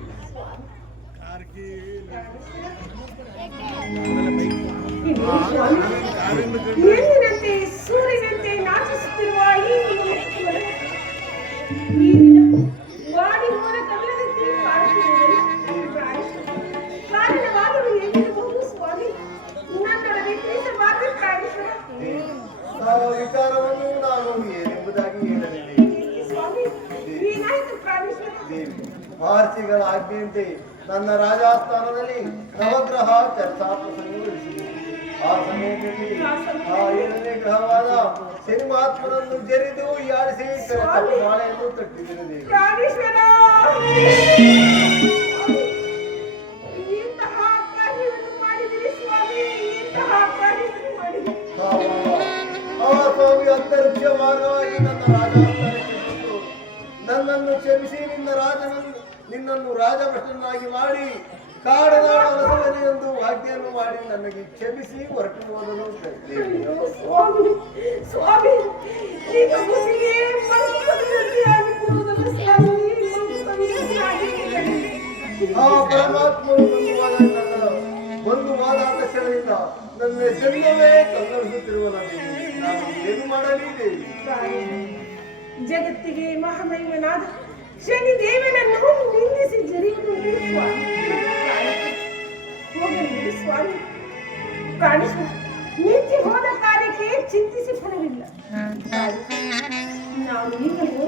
ಎಂದಿನಂತೆ ಸೂರ್ಯನಂತೆ ನಾಚಿಸುತ್ತಿರುವ ಈ ದಿನ ವಾಡಿ ಹೋದ ಕಮಲದಂತೆ ಕಾಣುತ್ತಿರುವುದು ಕಾರಣವಾಗಲು ಏನಿರಬಹುದು ಸ್ವಾಮಿ, ನನ್ನೊಡನೆ ತಿಳಿಸಬಾರದು ಪ್ರಾಣೇಶ್ವರ. ವಿಚಾರವನ್ನು ನಾನು ಏನೆಂಬುದಾಗಿ ಹೇಳಲಿಲ್ಲ ಸ್ವಾಮಿ, ಏನಾಯಿತು ಪ್ರಾಣೇಶ್ವರ? ದೇವಿ. ಮಹರ್ಷಿಗಳ ಆಜ್ಞೆಯಂತೆ ನನ್ನ ರಾಜಾಸ್ಥಾನದಲ್ಲಿ ನವಗ್ರಹ ಚರ್ಚಾ ಪ್ರಸಂಗ ನಡೆಸಿದೆ. ಆ ಸಮಯದಲ್ಲಿ ಆ 7ನೇ ಗ್ರಹವಾದ ಶನಿ ಮಹಾತ್ಮನನ್ನು ಜರಿದು ಯಾಡಿಸಿ ಮಾಳೆಯನ್ನು ತಟ್ಟಿದರು ದೇವಿ. ಪ್ರಾಣೇಶ್ವರ, ಇಂತಹ ಕಾರ್ಯವನ್ನು ಮಾಡಿದಿರಿ ಸ್ವಾಮಿ, ಇಂತಹ ಕಾರ್ಯವನ್ನು ಮಾಡಿದಿರಿ. ಆ ಸ್ವಾಮಿ ಅಂತರಿಕ್ಷ ಮಾರ್ಗವಾಗಿ ನನ್ನ ರಾಜಾಸ್ಥಾನಕ್ಕೆ ಬಂದು ನನ್ನನ್ನು ಕ್ಷಮಿಸಿ ನಿನ್ನನ್ನು ರಾಜಭ್ರಷ್ಟನಾಗಿ ಮಾಡಿ ಕಾಡನಾಡುವನೆ ಎಂದು ವಾಕ್ಯವನ್ನು ಮಾಡಿ ನನಗೆ ಕ್ಷಮಿಸಿ ಹೊರಟು ಹೋದನು. ಸ್ವಾಮಿ, ಸ್ವಾಮಿ, ಈಗ ಬುದ್ಧಿಗೆ ಮರುಪದಿಯಾಗಿರುವುದನ್ನು ಸ್ವಾಮಿ, ಆ ಪರಮಾತ್ಮನು ಬಂಧುವಾದ ಕ್ಷಣದಿಂದ ನನ್ನ ಜನ್ಮವೇ ಕನ್ನಡಿಸುತ್ತಿರುವಲ್ಲ ದೇವಿ. ನಾನು ಏನು ಮಾಡಲಿ ದೇವಿ? ಜಗತ್ತಿಗೆ ಮಹಾಮಹಿಮನಾದ ಶನಿ ದೇವನನ್ನು ನಿಂದಿಸಿ ಜರಿಯುವುದು ಸ್ವಾಮಿ. ಹೋಗಲಿ ಸ್ವಾಮಿ. ಪ್ರಾಣೇಶ್ವರ, ನಿಂತು ಹೋದ ಕಾರ್ಯಕ್ಕೆ ಚಿಂತಿಸಿ ಫಲವಿಲ್ಲ. ನಾವು ಈಗಲೂ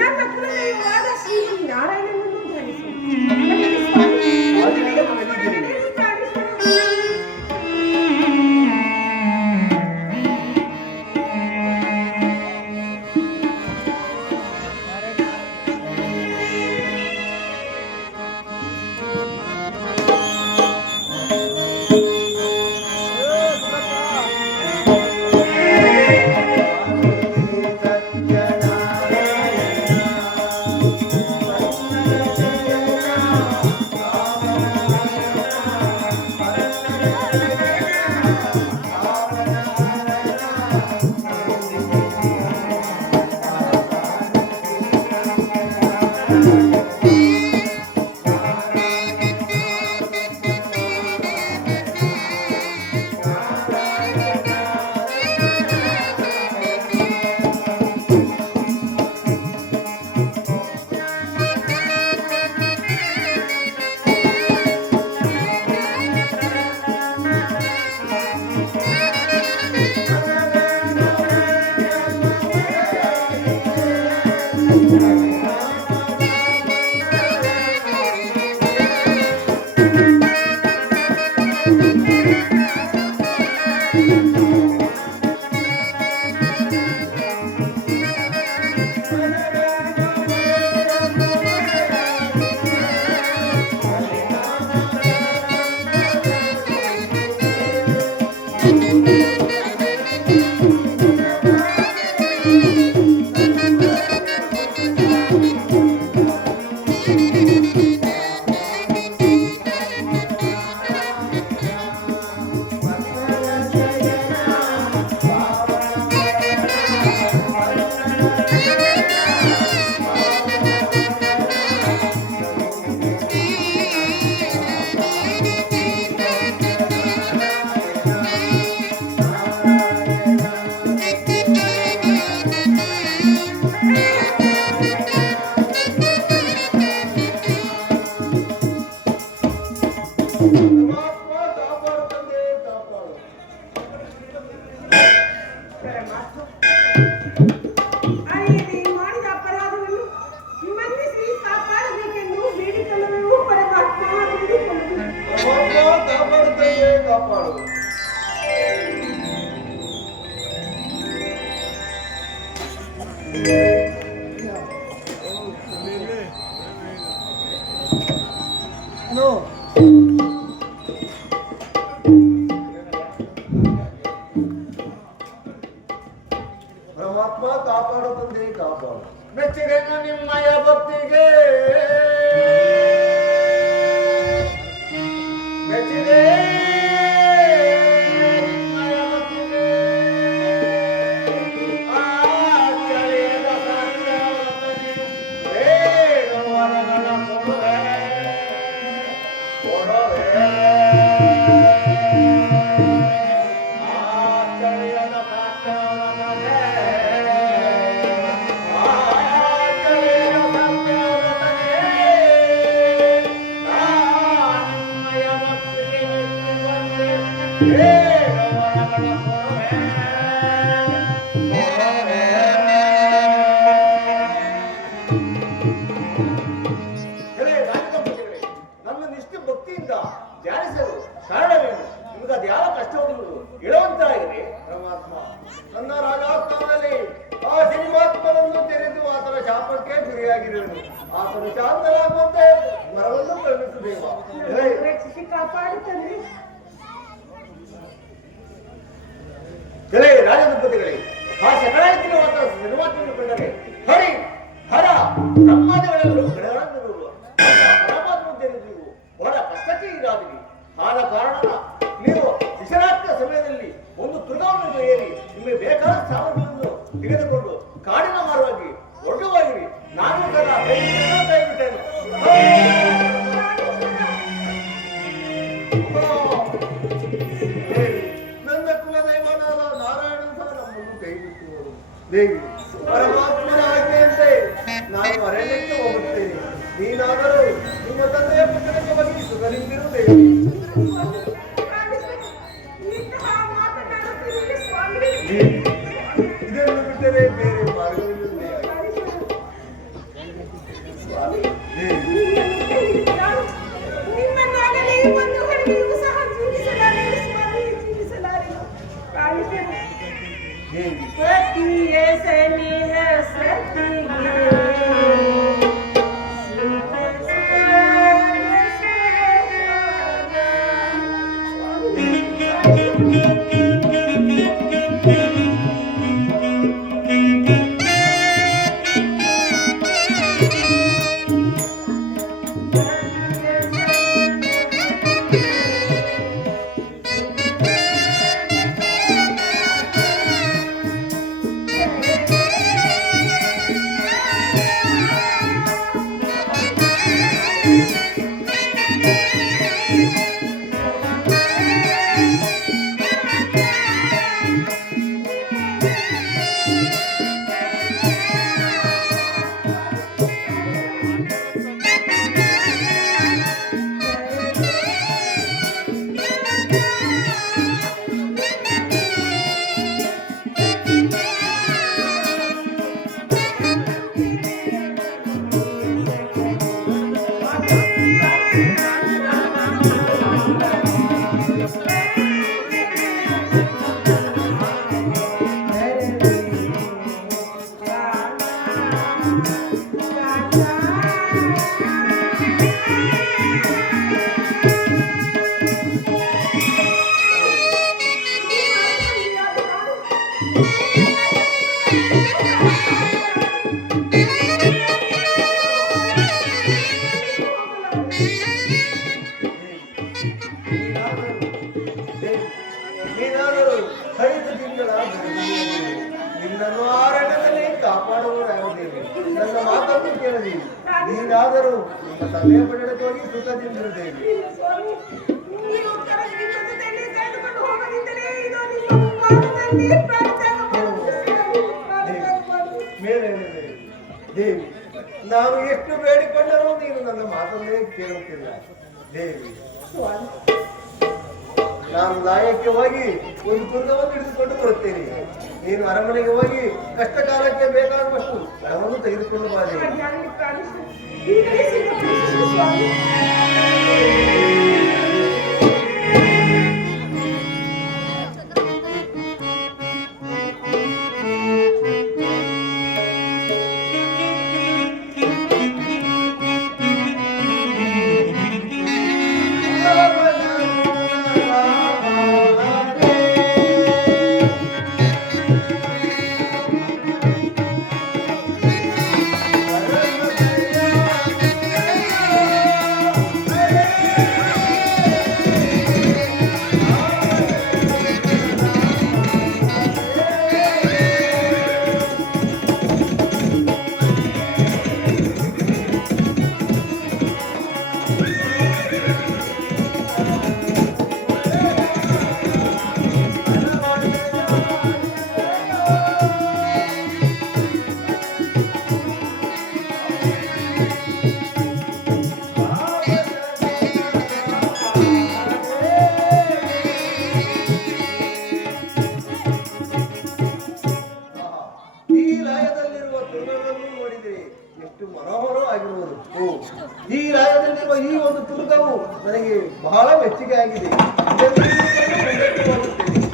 ನನ್ನ ಕುಲದೈವವಾದ ಶ್ರೀ ನಾರಾಯಣನನ್ನು ಧ್ಯಾನಿಸುವ ಪರಮಾತ್ಮ ಕಾಪಾಡು ತಂದೆ ಕಾಪಾಡು. ಮೆಚ್ಚಿದೆನು ನಿಮ್ಮಯ ಭಕ್ತಿಗೆ, ಮೆಚ್ಚಿದೆ ನಿಮ್ಮಯ ಭಕ್ತಿಗೆ. ಆಚರಿಸಿದ ಸತ್ಯವತನೆ ವೇಣುವನ ನನ್ನ ನಿಷ್ಠೆ ಭಕ್ತಿಯಿಂದ ಧ್ಯಾನಿಸಲು ಕಾರಣವೇನು? ನಿಮಗೆ ಅದು ಯಾವ ಕಷ್ಟವನ್ನು ಹೇಳುವಂತಾಗಿದೆ ಪರಮಾತ್ಮ. ನನ್ನ ರಾಜಾಸ್ಥಾನದಲ್ಲಿ ಆ ಸಿನಿಮಾತ್ಮನನ್ನು ತೆರೆದು ಆತನ ಶಾಪಕ್ಕೆ ಗುರಿಯಾಗಿರುವನು. ಆತನ ಶಾಂತನಾಗುವಂತೆ ಮರವನ್ನು ಕರುಣಿಸು ದೇವ. ರಕ್ಷಿಸಿ ಕಾಪಾಡುತ್ತಾನೆ. ರಾಜದಂಪತಿಗಳೇ, ಆ ಸಕಲಾಯತಿನ ಸಿನಿಮಾತ್ಮನ್ನು ಕಂಡರೆ ಹರಿ ಹರ ಬ್ರಹ್ಮಾದಿಗಳೆಲ್ಲರೂ ಗಡಗಡಂದಿರುವುದು. ಪರಮಾತ್ಮ ತೆರೆದು ಬಹಳ ಕಷ್ಟಕ್ಕೆ ಈಗಾದಿರಿ. ಆದ ಕಾರಣ ನೀವು ವಿಶ್ರಾಂತಿಯ ಸಮಯದಲ್ಲಿ ಒಂದು ತುರ್ಗವನ್ನು ಏರಿ ನಿಮಗೆ ಬೇಕಾದ ಸಾಮಗ್ರಿಗಳನ್ನು ತೆಗೆದುಕೊಂಡು ಕಾಡಿನ ಮಾರ್ಗವಾಗಿ ಒಡ್ಡುವಾಗಿರಿ. ನಾನು ಸಹ ಕೈಬಿಟ್ಟೇನು. ನನ್ನ ಕುಲದೈವನಾದ ನಾರಾಯಣ ಸಹ ನಮ್ಮನ್ನು ಕೈಬಿಟ್ಟುವರು. ದೇವಿ, ಪರಮಾತ್ಮನ ಆಜ್ಞೆಯಂತೆ ನಾನು ಅರಣ್ಯಕ್ಕೆ ಹೋಗುತ್ತೇನೆ. ನೀನಾದರೂ ನಿಮ್ಮ ತಂದೆಯ ಪುತ್ರಕ್ಕೆ ಬಗ್ಗೆ ಸುಖದಿಂದಿರು ದೇವಿ. ಇಂತಹ ಮಾತನಾಡುತ್ತೀರಿ ಸ್ವಾಮಿ. ಇದನ್ನು ಬಿಟ್ಟರೆ ಬೇರೆ ಮಾರ್ಗವಿಲ್ಲ ಸ್ವಾಮಿ, ನಿಮ್ಮನ್ನಾಗಲೇ ಒಂದು ಹಳ್ಳಿಯೂ ಸಹ ಜೀವಿಸಲಾರೆ ಸ್ವಾಮಿ, ಜೀವಿಸಲಾರೆ. ಕಾಣಿಸಲು ದೇವಿ. पतिये सनी है सतिये ನೀನಾದರೂ 5 ತಿಂಗಳ ನಿನ್ನನ್ನು ಆರಣ್ಯದಲ್ಲಿ ಕಾಪಾಡುವುದಾಗುತ್ತೇವೆ. ನನ್ನ ಮಾತನ್ನು ಕೇಳದೇವಿ. ನೀನಾದರೂ ನಿಮ್ಮ ತಂದೆಯ ಪಡೆಯಕ್ಕೆ ಹೋಗಿ ಸುಖದಿಂದಿರುತ್ತೇವೆ. ಸ್ವಾಮಿ, ಈ ಉತ್ತರ ಜೀವಿತದಲ್ಲಿ ತೆಗೆದುಕೊಂಡು ಹೋಗದಿದ್ದರೆ ಇದು ನಿಮ್ಮ ಮುಂಭಾಗದಲ್ಲಿ ಪ್ರಾಣತ್ಯಾಗ ಮಾಡುತ್ತದೆ. ಮೇಲೆ ದೇವಿ, ನಾನು ಎಷ್ಟು ಬೇಡಿಕೊಂಡರೂ ನೀನು ನನ್ನ ಮಾತನ್ನೇ ಕೇಳುತ್ತಿಲ್ಲ ದೇವಿ. ನಾನು ಲಾಯಕ್ಕೆ ಹೋಗಿ ಒಂದು ದುರ್ಗವನ್ನು ಹಿಡಿದುಕೊಂಡು ಬರುತ್ತೇನೆ. ನೀನು ಅರಮನೆಗೆ ಹೋಗಿ ಕಷ್ಟ ಕಾಲಕ್ಕೆ ಬೇಕಾಗುವಷ್ಟು ಹಣವನ್ನು ತೆಗೆದುಕೊಂಡು ಬಾ ದೇವಿ. ಹಾಗೆ ಪ್ರಾಣಿಸು ಸ್ವಾಮಿ. ಓ, ಈ ರಾಜ್ಯದಲ್ಲಿರುವ ಈ ಒಂದು ತುರ್ಗವು ನನಗೆ ಬಹಳ ಮೆಚ್ಚುಗೆ ಆಗಿದೆ. ಇದನ್ನು ಮುಂದಕ್ಕೆ ಹೋಗುತ್ತೇನೆ.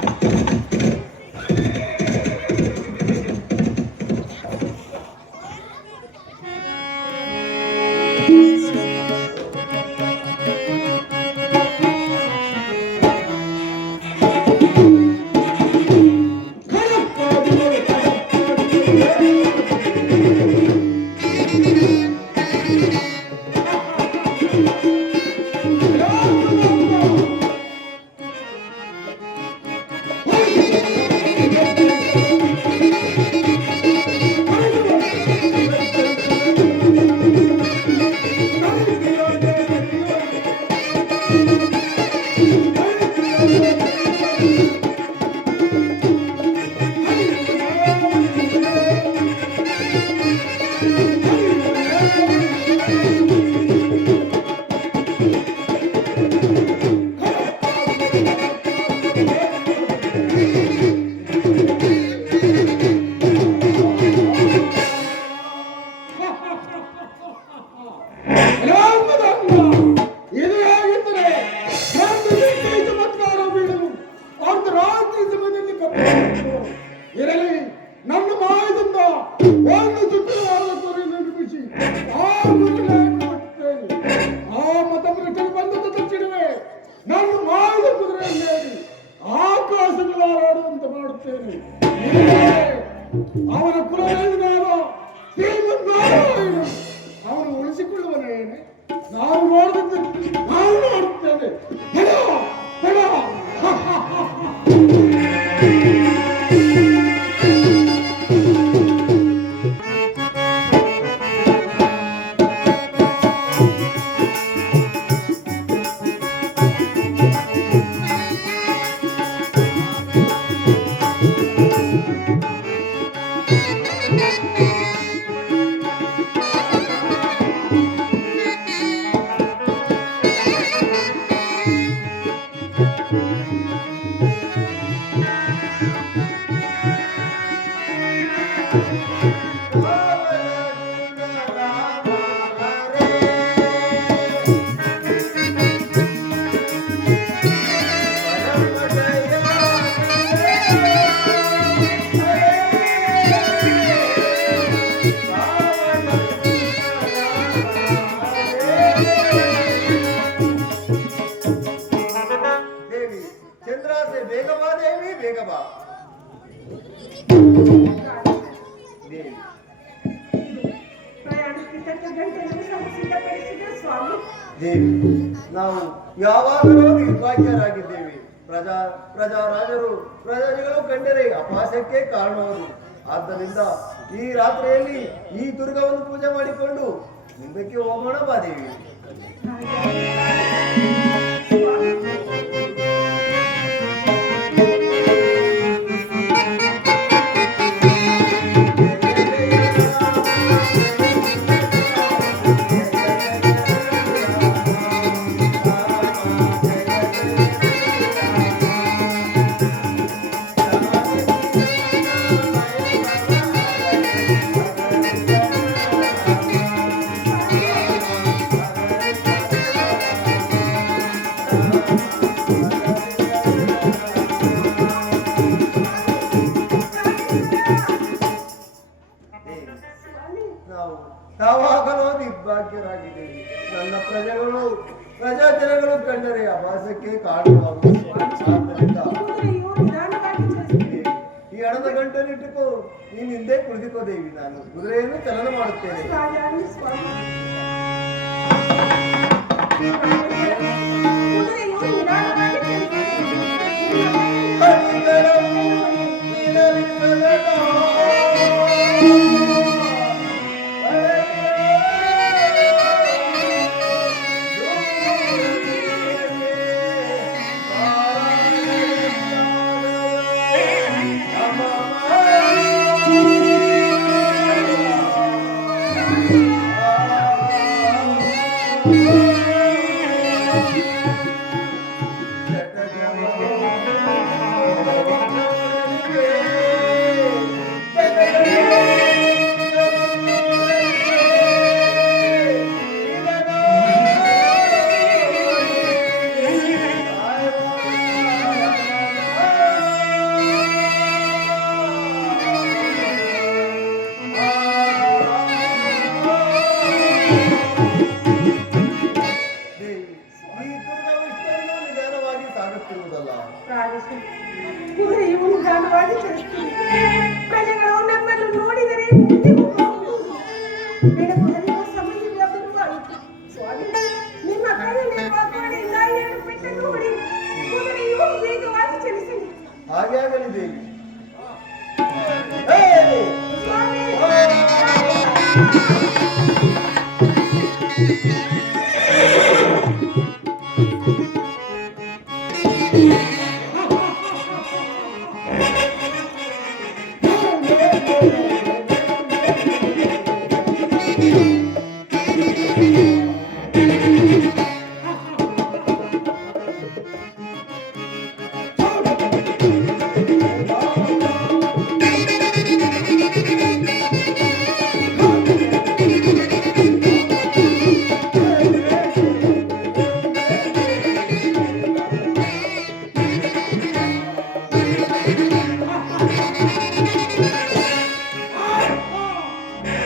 ಇದು ಹೇಗಿದ್ದರೆ ಚಮತ್ಕಾರ ಬೀಳಲು ಅರ್ಧ ರಾತ್ರಿ ಸಮಯದಲ್ಲಿ ಇರಲಿ. ನನ್ನ ಮಾಯದಿಂದ ಒಂದು ಸುತ್ತಲವಾದ ತೊರೆ ನಿರ್ಮಿಸಿ ಆ ಕುದುರೆಯನ್ನು ಬಿಡುತ್ತೇನೆ. ಆ ಮತಭ್ರಷ್ಟರು ಬಂದ ತಕ್ಷಣವೇ ನನ್ನ ಮಾಯದ ಕುದುರೆಯನ್ನೇರಿ ಆಕಾಶಗಳಾಡುವಂತೆ ಮಾಡುತ್ತೇನೆ. ಅವನ ಕುಲವೇದನಾದ ಶ್ರೀಮನ್ನಾರಾಯಣ ಅವನು ಉಳಿಸಿಕೊಳ್ಳುವನೇನೆ. ನಾವು ನೋಡುತ್ತೇನೆ. ದೇವಿ ಚಂದ್ರಾಸೆ ಬೇಗ ಬಾ ದೇವಿ, ಬೇಗ ಬಾ ದೇವಿ. ಪ್ರಯಾಣಕ್ಕೆ ತಕ್ಕ ಗಂಟೆಯನ್ನು ಸಹ ಸಿದ್ಧಪಡಿಸಿದ ಸ್ವಾಮಿ. ದೇವಿ ನಾವು ಯಾವಾಗಲೂ ನಿರ್ಭಾಗ್ಯರಾಗಿದ್ದೇವೆ. ಪ್ರಜಾರಾಜರು ಪ್ರಜೆಗಳು ಕಂಡರೆ ಅಪಾಸಕ್ಕೆ ಕಾರಣವರು. ಆದ್ದರಿಂದ ಈ ರಾತ್ರಿಯಲ್ಲಿ ಈ ದುರ್ಗವನ್ನು ಪೂಜೆ ಮಾಡಿಕೊಂಡು ಮುಂದಕ್ಕೆ ಹೋಗೋಣ ಬಾ ದೇವಿ. ನಾವು ಯಾವಾಗಲೂ ನಿರ್ಭಾಗ್ಯರಾಗಿದ್ದೇವೆ. ನನ್ನ ಪ್ರಜಾ ಜನಗಳು ಕಂಡರೆ ಅಭಾಸಕ್ಕೆ ಕಾರಣವಾಗುವುದು. ಆದ್ದರಿಂದ ಕುದುರೆಯು ನಿಧಾನವಾಗಿ ಚಲಿಸುತ್ತಿದೆ. ಈ ಹಣದ ಗಂಟನ್ನಿಟ್ಟುಕೋ, ನೀನು ಹಿಂದೆ ಕುಳಿತುಕೋ ದೇವಿ. ನಾನು ಕುದುರೆಯನ್ನು ಚಲನ ಮಾಡುತ್ತೇನೆ. ರಾಜಾನು ಸ್ವಾಮಿ. ಕುದುರೆಯು ನಿಧಾನವಾಗಿ ಚಲಿಸುತ್ತದೆ.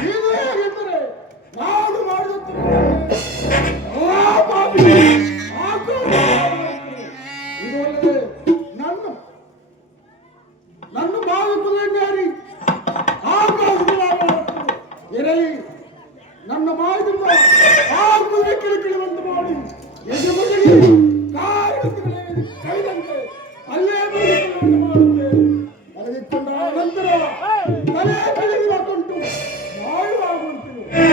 ಇದು ಹೇಗೆಂದರೆ ನಾನು ಮಾಡಿದಂತೆ ಇದು ಅಲ್ಲದೆ ನನ್ನ ಬಾಲಕುಲಂಗಾರಿ ಇರಲಿ ನನ್ನ ಮಾಯದಿಂದ ಆ ಕುದುರೆ ಕಿಳಿಕಿಳಿವಂತೆ ಮಾಡಿ ಯಜಮಾನಿಗೆ ಕಾರಣಗಳೇ ಕೈದಂತೆ ಅಲ್ಲೇ ಬದುಕುವಂತೆ ಮಾಡುತ್ತೇನೆ. ಬರೆದಿಟ್ಕೊಂಡ ನಂತರ ತಲೆ ಕೆಳಗಿನ ಕೊಂಟು ಮಾಡುವಾಗುವಂತೆ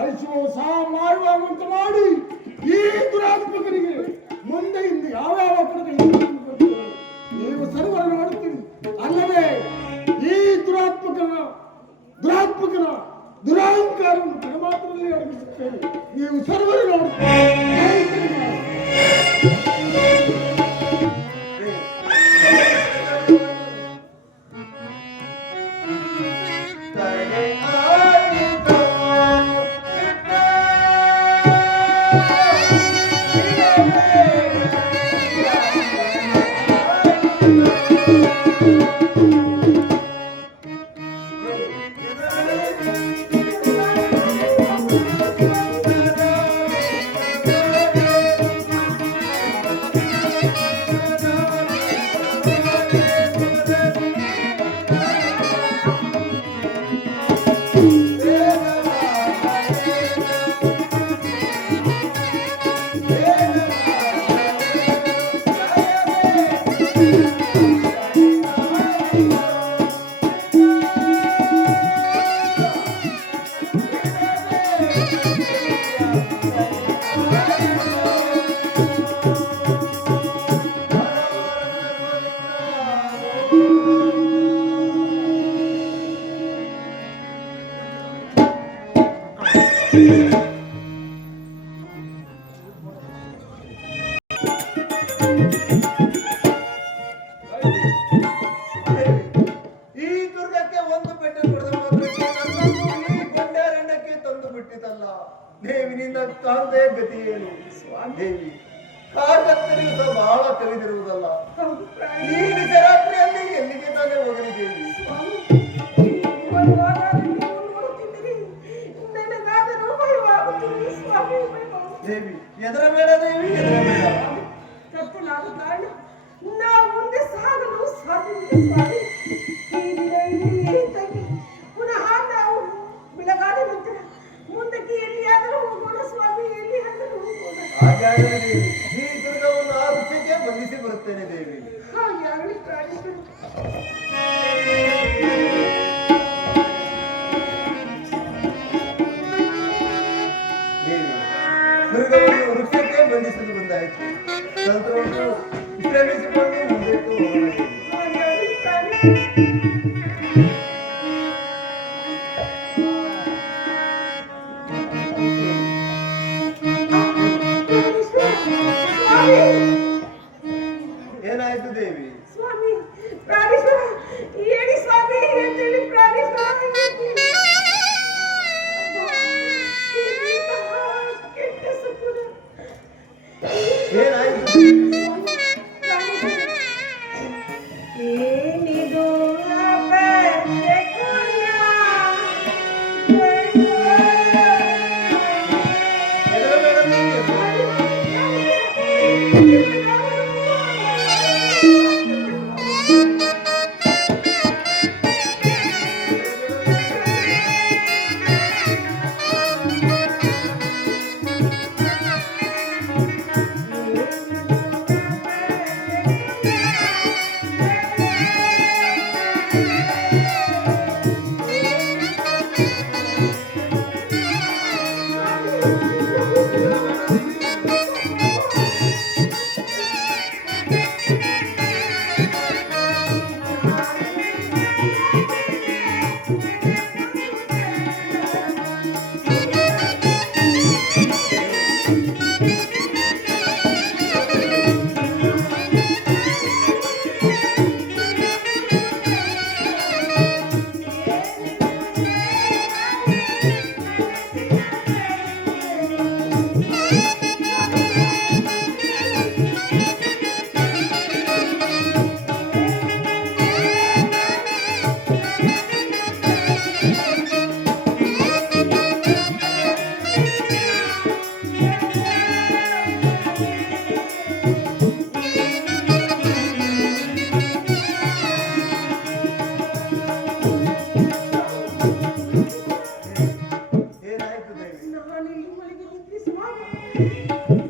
ಅಳಿಸುವ ಸಹ ಮಾಡುವಾಗುವಂತೆ ಮಾಡಿ ಈ ದುರಾತ್ಮಕರಿಗೆ ಮುಂದೆ ಇಂದು ಯಾವ್ಯಾವ ಕಡೆಗೆ ನೀವು ಸರ್ವರ ಮಾಡುತ್ತೀರಿ ಅಲ್ಲದೆ ಈ ದುರಾತ್ಮಕನ ದುರಾಂಕಾರವನ್ನು ತಲೆಮಾತ್ರದಲ್ಲಿ ಅಡಗಿಸುತ್ತೇನೆ. ನೀವು ಸರ್ವರು ನೋಡುತ್ತೀರಿ. ಈ ದುರ್ಗಕ್ಕೆ ಒಂದು ಪೆಟ್ಟು ಕೊಡದ ಮಾತ್ರಕ್ಕೆ ನನ್ನನ್ನು ಈ ಗೊಂಡಾರಣ್ಯಕ್ಕೆ ತಂದು ಬಿಟ್ಟಿತಲ್ಲ. ದೇವಿನಿಂದ ಕಾಂತೆ ಗತಿ ಏನು ದೇವಿ? ಕಾಕತ್ತರಿಗೂ ಸಹ ಬಹಳ ಕಲಿದಿರುವುದಲ್ಲ. ಈ ನಿಜರಾತ್ರಿಯಲ್ಲಿ ಎಲ್ಲಿಗೆ ತಾನೇ ಹೋಗಲಿ ದೇವಿ? ದೇವಿ ಎದರಬೇಡ ದೇವಿ, ಎದರಬೇಡ. ನಾವು ಮುಂದೆ ಸಾಗಲು ಸಾಧ್ಯವಿಲ್ಲ ಸ್ವಾಮಿ. ಈ ದಿನ ಇಲ್ಲಿಯೇ ತಂಗಿ ಪುನಃ ನಾವು ಬೆಳಗಾದ ನಂತರ ಮುಂದಕ್ಕೆ ಎಲ್ಲಿಯಾದರೂ ಹೋಗೋಣ ಸ್ವಾಮಿ, ಎಲ್ಲಿಯಾದರೂ ಹೋಗೋಣ. ಹಾಗಾಗಲಿ ದೇವಿ, ಈ ದುರ್ಗವನ್ನು ಆ ಋಷಿಗೆ ಬಂಧಿಸಿ ಬರುತ್ತೇನೆ ದೇವಿ. ಹಾಗಾಗಲಿ ಪ್ರಾಣಿಗಳು. ದೇವಿ ದುರ್ಗವನ್ನು ವೃಕ್ಷಕ್ಕೆ ಬಂಧಿಸಲು ಬಂದಾಯಿತು. ತಂತ್ರವನ್ನು ವಿಶ್ರಮಿಸಿಕೊಂಡು ಮುಂದಕ್ಕೆ ಹೋಗೋಣ. ಹಾಗಾಗಲಿ ಪ್ರಾಣಿಗಳು. ಏನಾಯ್ತು ದೇವಿ? ಸ್ವಾಮಿ ಪ್ರಾಣೇಶ್ವರ ಹೇಳಿ ಸ್ವಾಮಿ, ಹೇಳಿ ಪ್ರಾಣೇಶ್ವರ. ಕೆಟ್ಟ ಸುಖದ ಏನಾಯ್ತು? ಏನಿದು ಎದರಬೇಡ ದೇವಿ.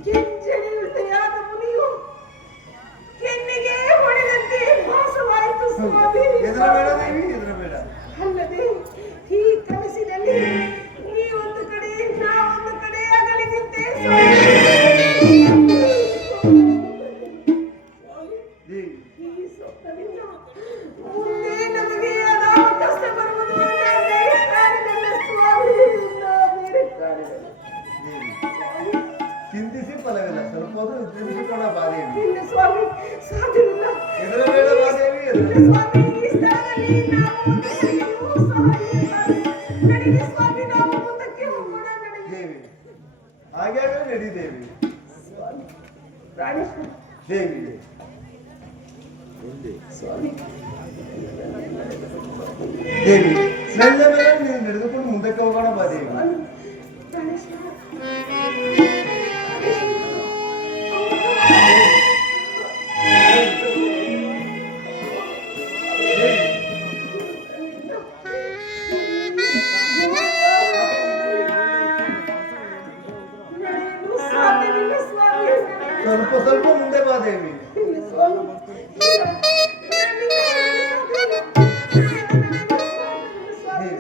ಕೆಂಚನೆಯುಳ್ಳೆಯಾದ ಮುನಿಯು ಕೆನ್ನೆಗೆ ಹೊಡೆದಂತೆ ಭಾಸವಾಯಿತು ಸ್ವಾಮಿ. ಹೆದರಬೇಡ ದೇವಿ, ಹೆದರಬೇಡ. ಅಲ್ಲದೆ ಈ ಕನಸಿನಲ್ಲಿ ನೀ ಒಂದು ಕಡೆ ನಾ ಒಂದು ಕಡೆ ಅಗಲಿ ನಿಂತೆ ಸ್ವಾಮಿ. ದೇವಿ, ಈ ಸ್ವಪ್ನದಿಂದ ಮುಂದೆ ನಮಗೆ ಯಾವ ಕಷ್ಟ ಬರುವುದು ನಾ ಬೇರೆ ಕಾಣಿರಲ್ಲ ಸ್ವಾಮಿ, ನಾ ಬೇರೆ ಕಾಣಿರಲ್ಲ. ದೇವಿ, ಚಿಂತಿಸಿ ಫಲವಿಲ್ಲ. ಸ್ವಲ್ಪ ಹೊತ್ತು ಚಿಂತಿಸಿಕೊಂಡ ಬಾ ದೇವಿ. ಇಲ್ಲ ಸ್ವಾಮಿ, ಸಾಧ್ಯವಿಲ್ಲ. ಹೆದರಬೇಡ ಬಾ ದೇವಿ, ಇಲ್ಲ ಹೆದರಬೇಡ. ಸ್ವಾಮಿ, ಈ ಸ್ಥಳದಲ್ಲಿ ನಾವು ಮುಂದೆಯೂ ಸಹ ಇದ್ದಾರೆ. ನಡೀರಿ ಸ್ವಾಮಿ, ನಾವು ಮುಂದಕ್ಕೆ ಹೋಗೋಣ, ನಡೀರಿ. ದೇವಿ, ಹಾಗೆ ನಡಿ ದೇವಿ. ಪ್ರಾಣೇಶ್ವರ ದೇವಿ, ಸ್ವಾಮಿ, ದೇವಿ, ನನ್ನ ಮೇಲೆ ನೀವು ನಡೆದುಕೊಂಡು ಮುಂದಕ್ಕೆ ಹೋಗೋಣ ಬಾ ದೇವಿ. ಸ್ವಾಮಿ, ಪ್ರಾಣೇಶ್ವರ ನಡೆಯಲು ಸಾಧ್ಯವಿಲ್ಲ ಸ್ವಾಮಿ. ಸ್ವಲ್ಪ ಸ್ವಲ್ಪ ಮುಂದೆ ಬಾ ದೇವಿ. ಇಲ್ಲ ಸ್ವಾಮಿ, ಇಲ್ಲ. ನನ್ನಿಂದ ನಡೆಯಲು ಸಾಧ್ಯವಿಲ್ಲ. ಸ್ವಾಮಿ,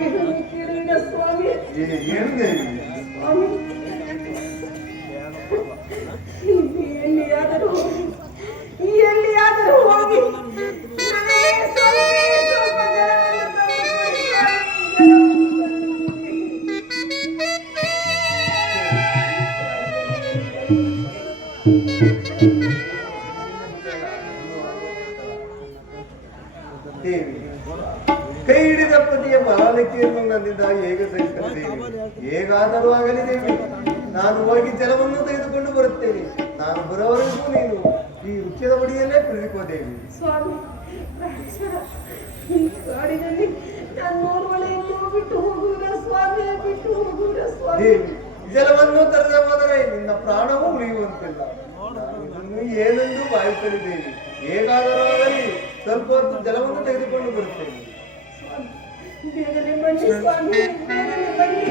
ಹಾಗೇನು ಕೇಳಿದ ಸ್ವಾಮಿ. ಏನು ದೇವಿ? ಸ್ವಾಮಿ, ಎಲ್ಲಿಯಾದರೂ ಹೋಗಿ ನನಗೆ ಸ್ವಲ್ಪ ಜಲವನ್ನು ತಂದುಕೊಡಿ ದೇವಿ, ಕೈ ಹಿಡಿದ ಪತಿಯ ಬಾಲಕಿಯನ್ನು ನನ್ನಿಂದ ಹೇಗೆ ಸಹಿಸುತ್ತೇವೆ? ಹೇಗಾದರೂ ಆಗಲಿ ದೇವಿ, ನಾನು ಹೋಗಿ ಜಲವನ್ನು ತೆಗೆದುಕೊಂಡು ಬರುತ್ತೇನೆ. ನಾನು ಬರೋವರೆಗೂ ನೀನು ಈ ವೃಕ್ಷದ ಬಡಿಯಲ್ಲೇ ಕುಳಿತುಕೋ ದೇವಿ. ಸ್ವಾಮಿ, ಈ ಕಾಡಿನಲ್ಲಿ ನನ್ನೋರ್ವಳೆಯನ್ನು ಬಿಟ್ಟು ಹೋಗುವುದ ಸ್ವಾಮಿ, ಬಿಟ್ಟು ಹೋಗುವುದ ಸ್ವಾಮಿ. ದೇವಿ, ಜಲವನ್ನು ತರದ ಹೋದರೆ ನಿನ್ನ ಪ್ರಾಣವೂ ಉಳಿಯುವಂತಿಲ್ಲ. ನಾನು ಇದನ್ನು ಏನೆಂದು ಭಾವಿಸಲಿ ದೇವಿ. ಹೇಗಾದರೂ ಆಗಲಿ ಸ್ವಲ್ಪ ಹೊತ್ತು ಜಲವನ್ನು ತೆಗೆದುಕೊಂಡು ಬರುತ್ತೇನೆ. ಬೇಗನೆ ಬನ್ನಿ ಸ್ವಾಮಿ, ಬೇಗನೆ ಬನ್ನಿ.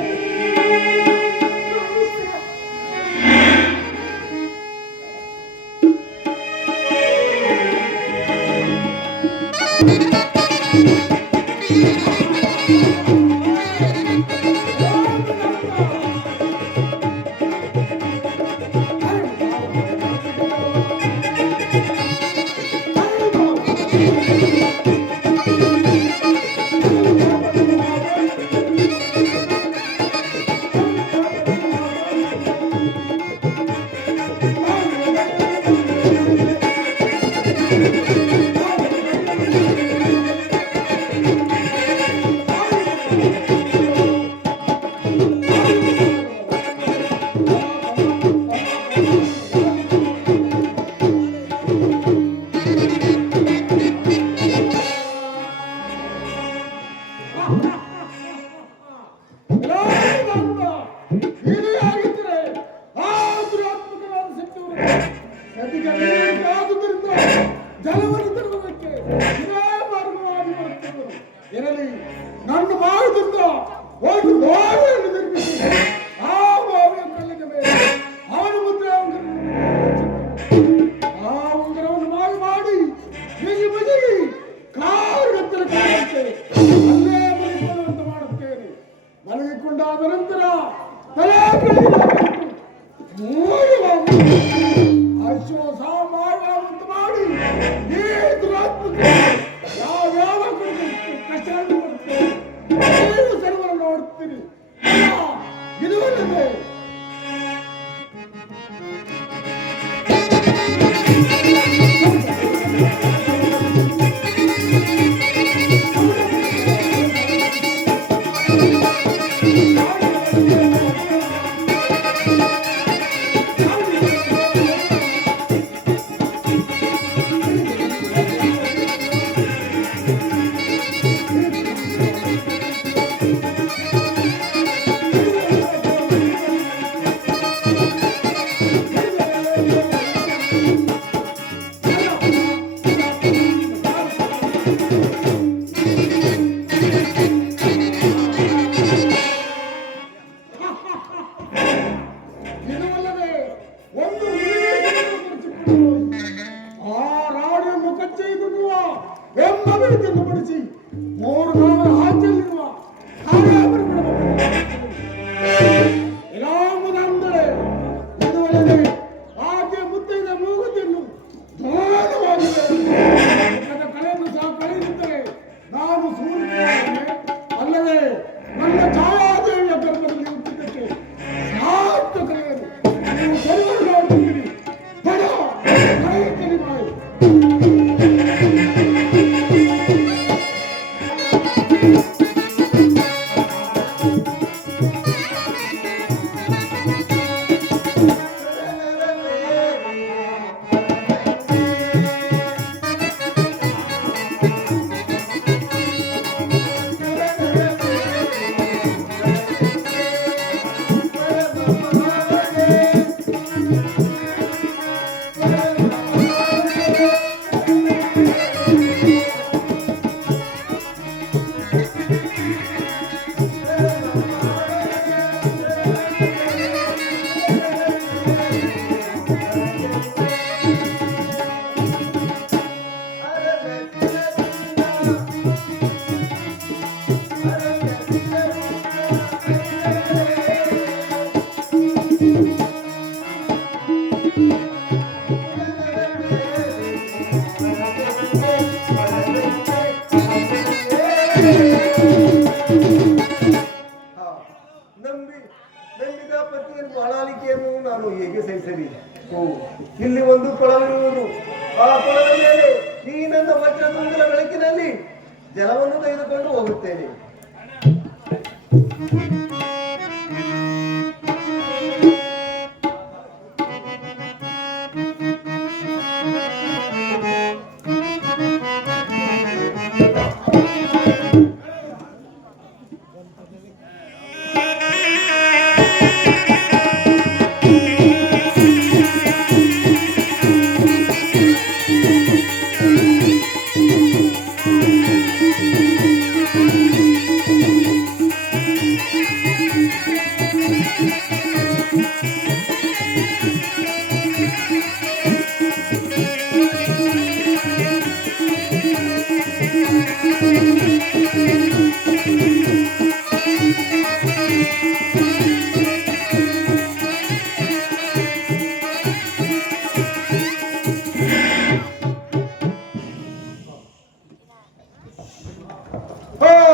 ಜಲವನ್ನು ತರುವುದಕ್ಕೆ ಇದೇ ಮಾರ್ಗವಾಗಿ ಬರುತ್ತಿದ್ದರು. ಇರಲಿ, ನನ್ನ ಮಾರ್ಗದಿಂದ ಒಂದು ಬಾವಿಯನ್ನು ನಿರ್ಮಿಸಿ ಆ ಬಾವಿಯ ಕಲ್ಲಿನ ಮೇಲೆ ಅವನ ಮುದ್ರೆ ಆ ಉಂಗುರವನ್ನು ಮಾಡಿ ಬಿಗಿ ಬಿಗಿ ಕಾರುಗತ್ತಲ ಕಾಣುತ್ತೆ ಅಲ್ಲೇ ಮಲಗಿಕೊಳ್ಳುವಂತೆ ಮಾಡುತ್ತೇನೆ. ಮಲಗಿಕೊಂಡಾದ ನಂತರ ತಲೆ ಅಶ್ವಸಾಮಾನ್ಯವಂತ ಮಾಡಿ ಈ ದುರಾತ್ಮಕ ಯಾವ್ಯಾವ ಕಷ್ಟವನ್ನು ಕೊಡುತ್ತೇನೆ ಸರ್ವರ ನೋಡುತ್ತೀನಿ. ಇದು ಅಲ್ಲದೆ ಪಡಿಸಿ 3 ನಾವರ ಹಾಚಲ್ಲಿರುವ ಇರಾಮದಂದರೆ ಇದುವರೆಗೆ ಆಕೆ ಮುತ್ತೈದ ಮೂಗುತಿಯನ್ನು ಧಾರಾಳವಾಗಿದೆ ಕಲೆಯನ್ನು ಸಹ ಕಳೆದಿದ್ದರೆ ನಾನು ಸೂರ್ಯನೇ ಅಲ್ಲದೆ ನನ್ನ ಛಾಯಾದೇವಿಯ ಗರ್ಭದಲ್ಲಿ ಹುಟ್ಟಿದ್ದಕ್ಕೆ ಸಾರ್ಥಕತೆಯನ್ನು ನೀವು ಸರ್ವರು ನೋಡುತ್ತೀರಿ. ಓ, ಇಲ್ಲಿ ಒಂದು ಕೊಳವಿರುವುದು. ಆ ಕೊಳದ ಮೇಲೆ ಈ ನನ್ನ ವಜ್ರತುಂಗಲ ಬೆಳಕಿನಲ್ಲಿ ಜಲವನ್ನು ತೆಗೆದುಕೊಂಡು ಹೋಗುತ್ತೇನೆ.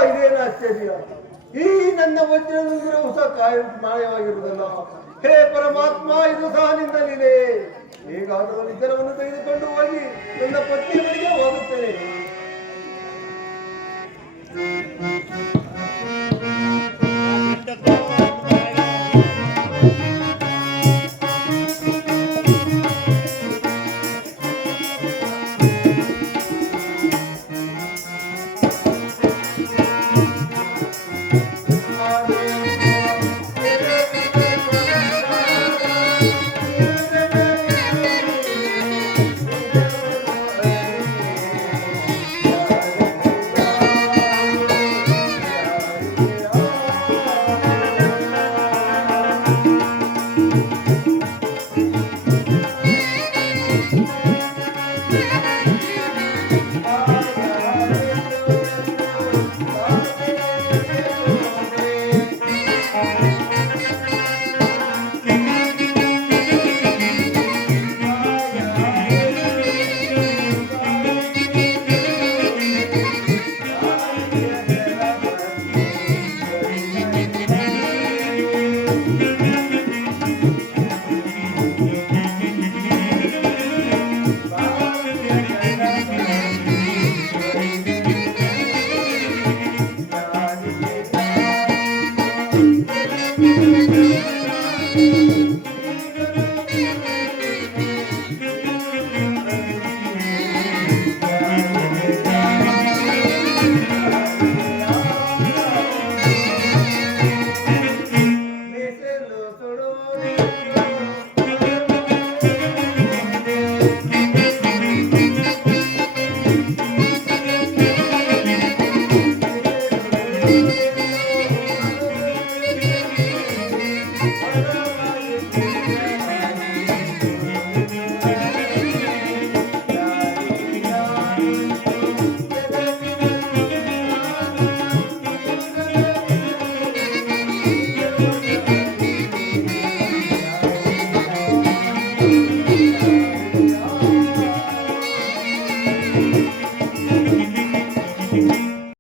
ಇದೇನು ಆಶ್ಚರ್ಯ! ಈ ನನ್ನ ವಜ್ರದುಂಗುರವು ಸಹ ಮಾಯವಾಗಿರುವುದಲ್ಲ. ಹೇ ಪರಮಾತ್ಮ, ಇದು ಸಹ ನಿನ್ನ ಲೀಲೆ. ಹೇಗಾದರೂ ಜಲವನ್ನು ತೆಗೆದುಕೊಂಡು ಹೋಗಿ ನನ್ನ ಪತ್ನಿಯ ಬಳಿಗೆ ಹೋಗುತ್ತೇನೆ.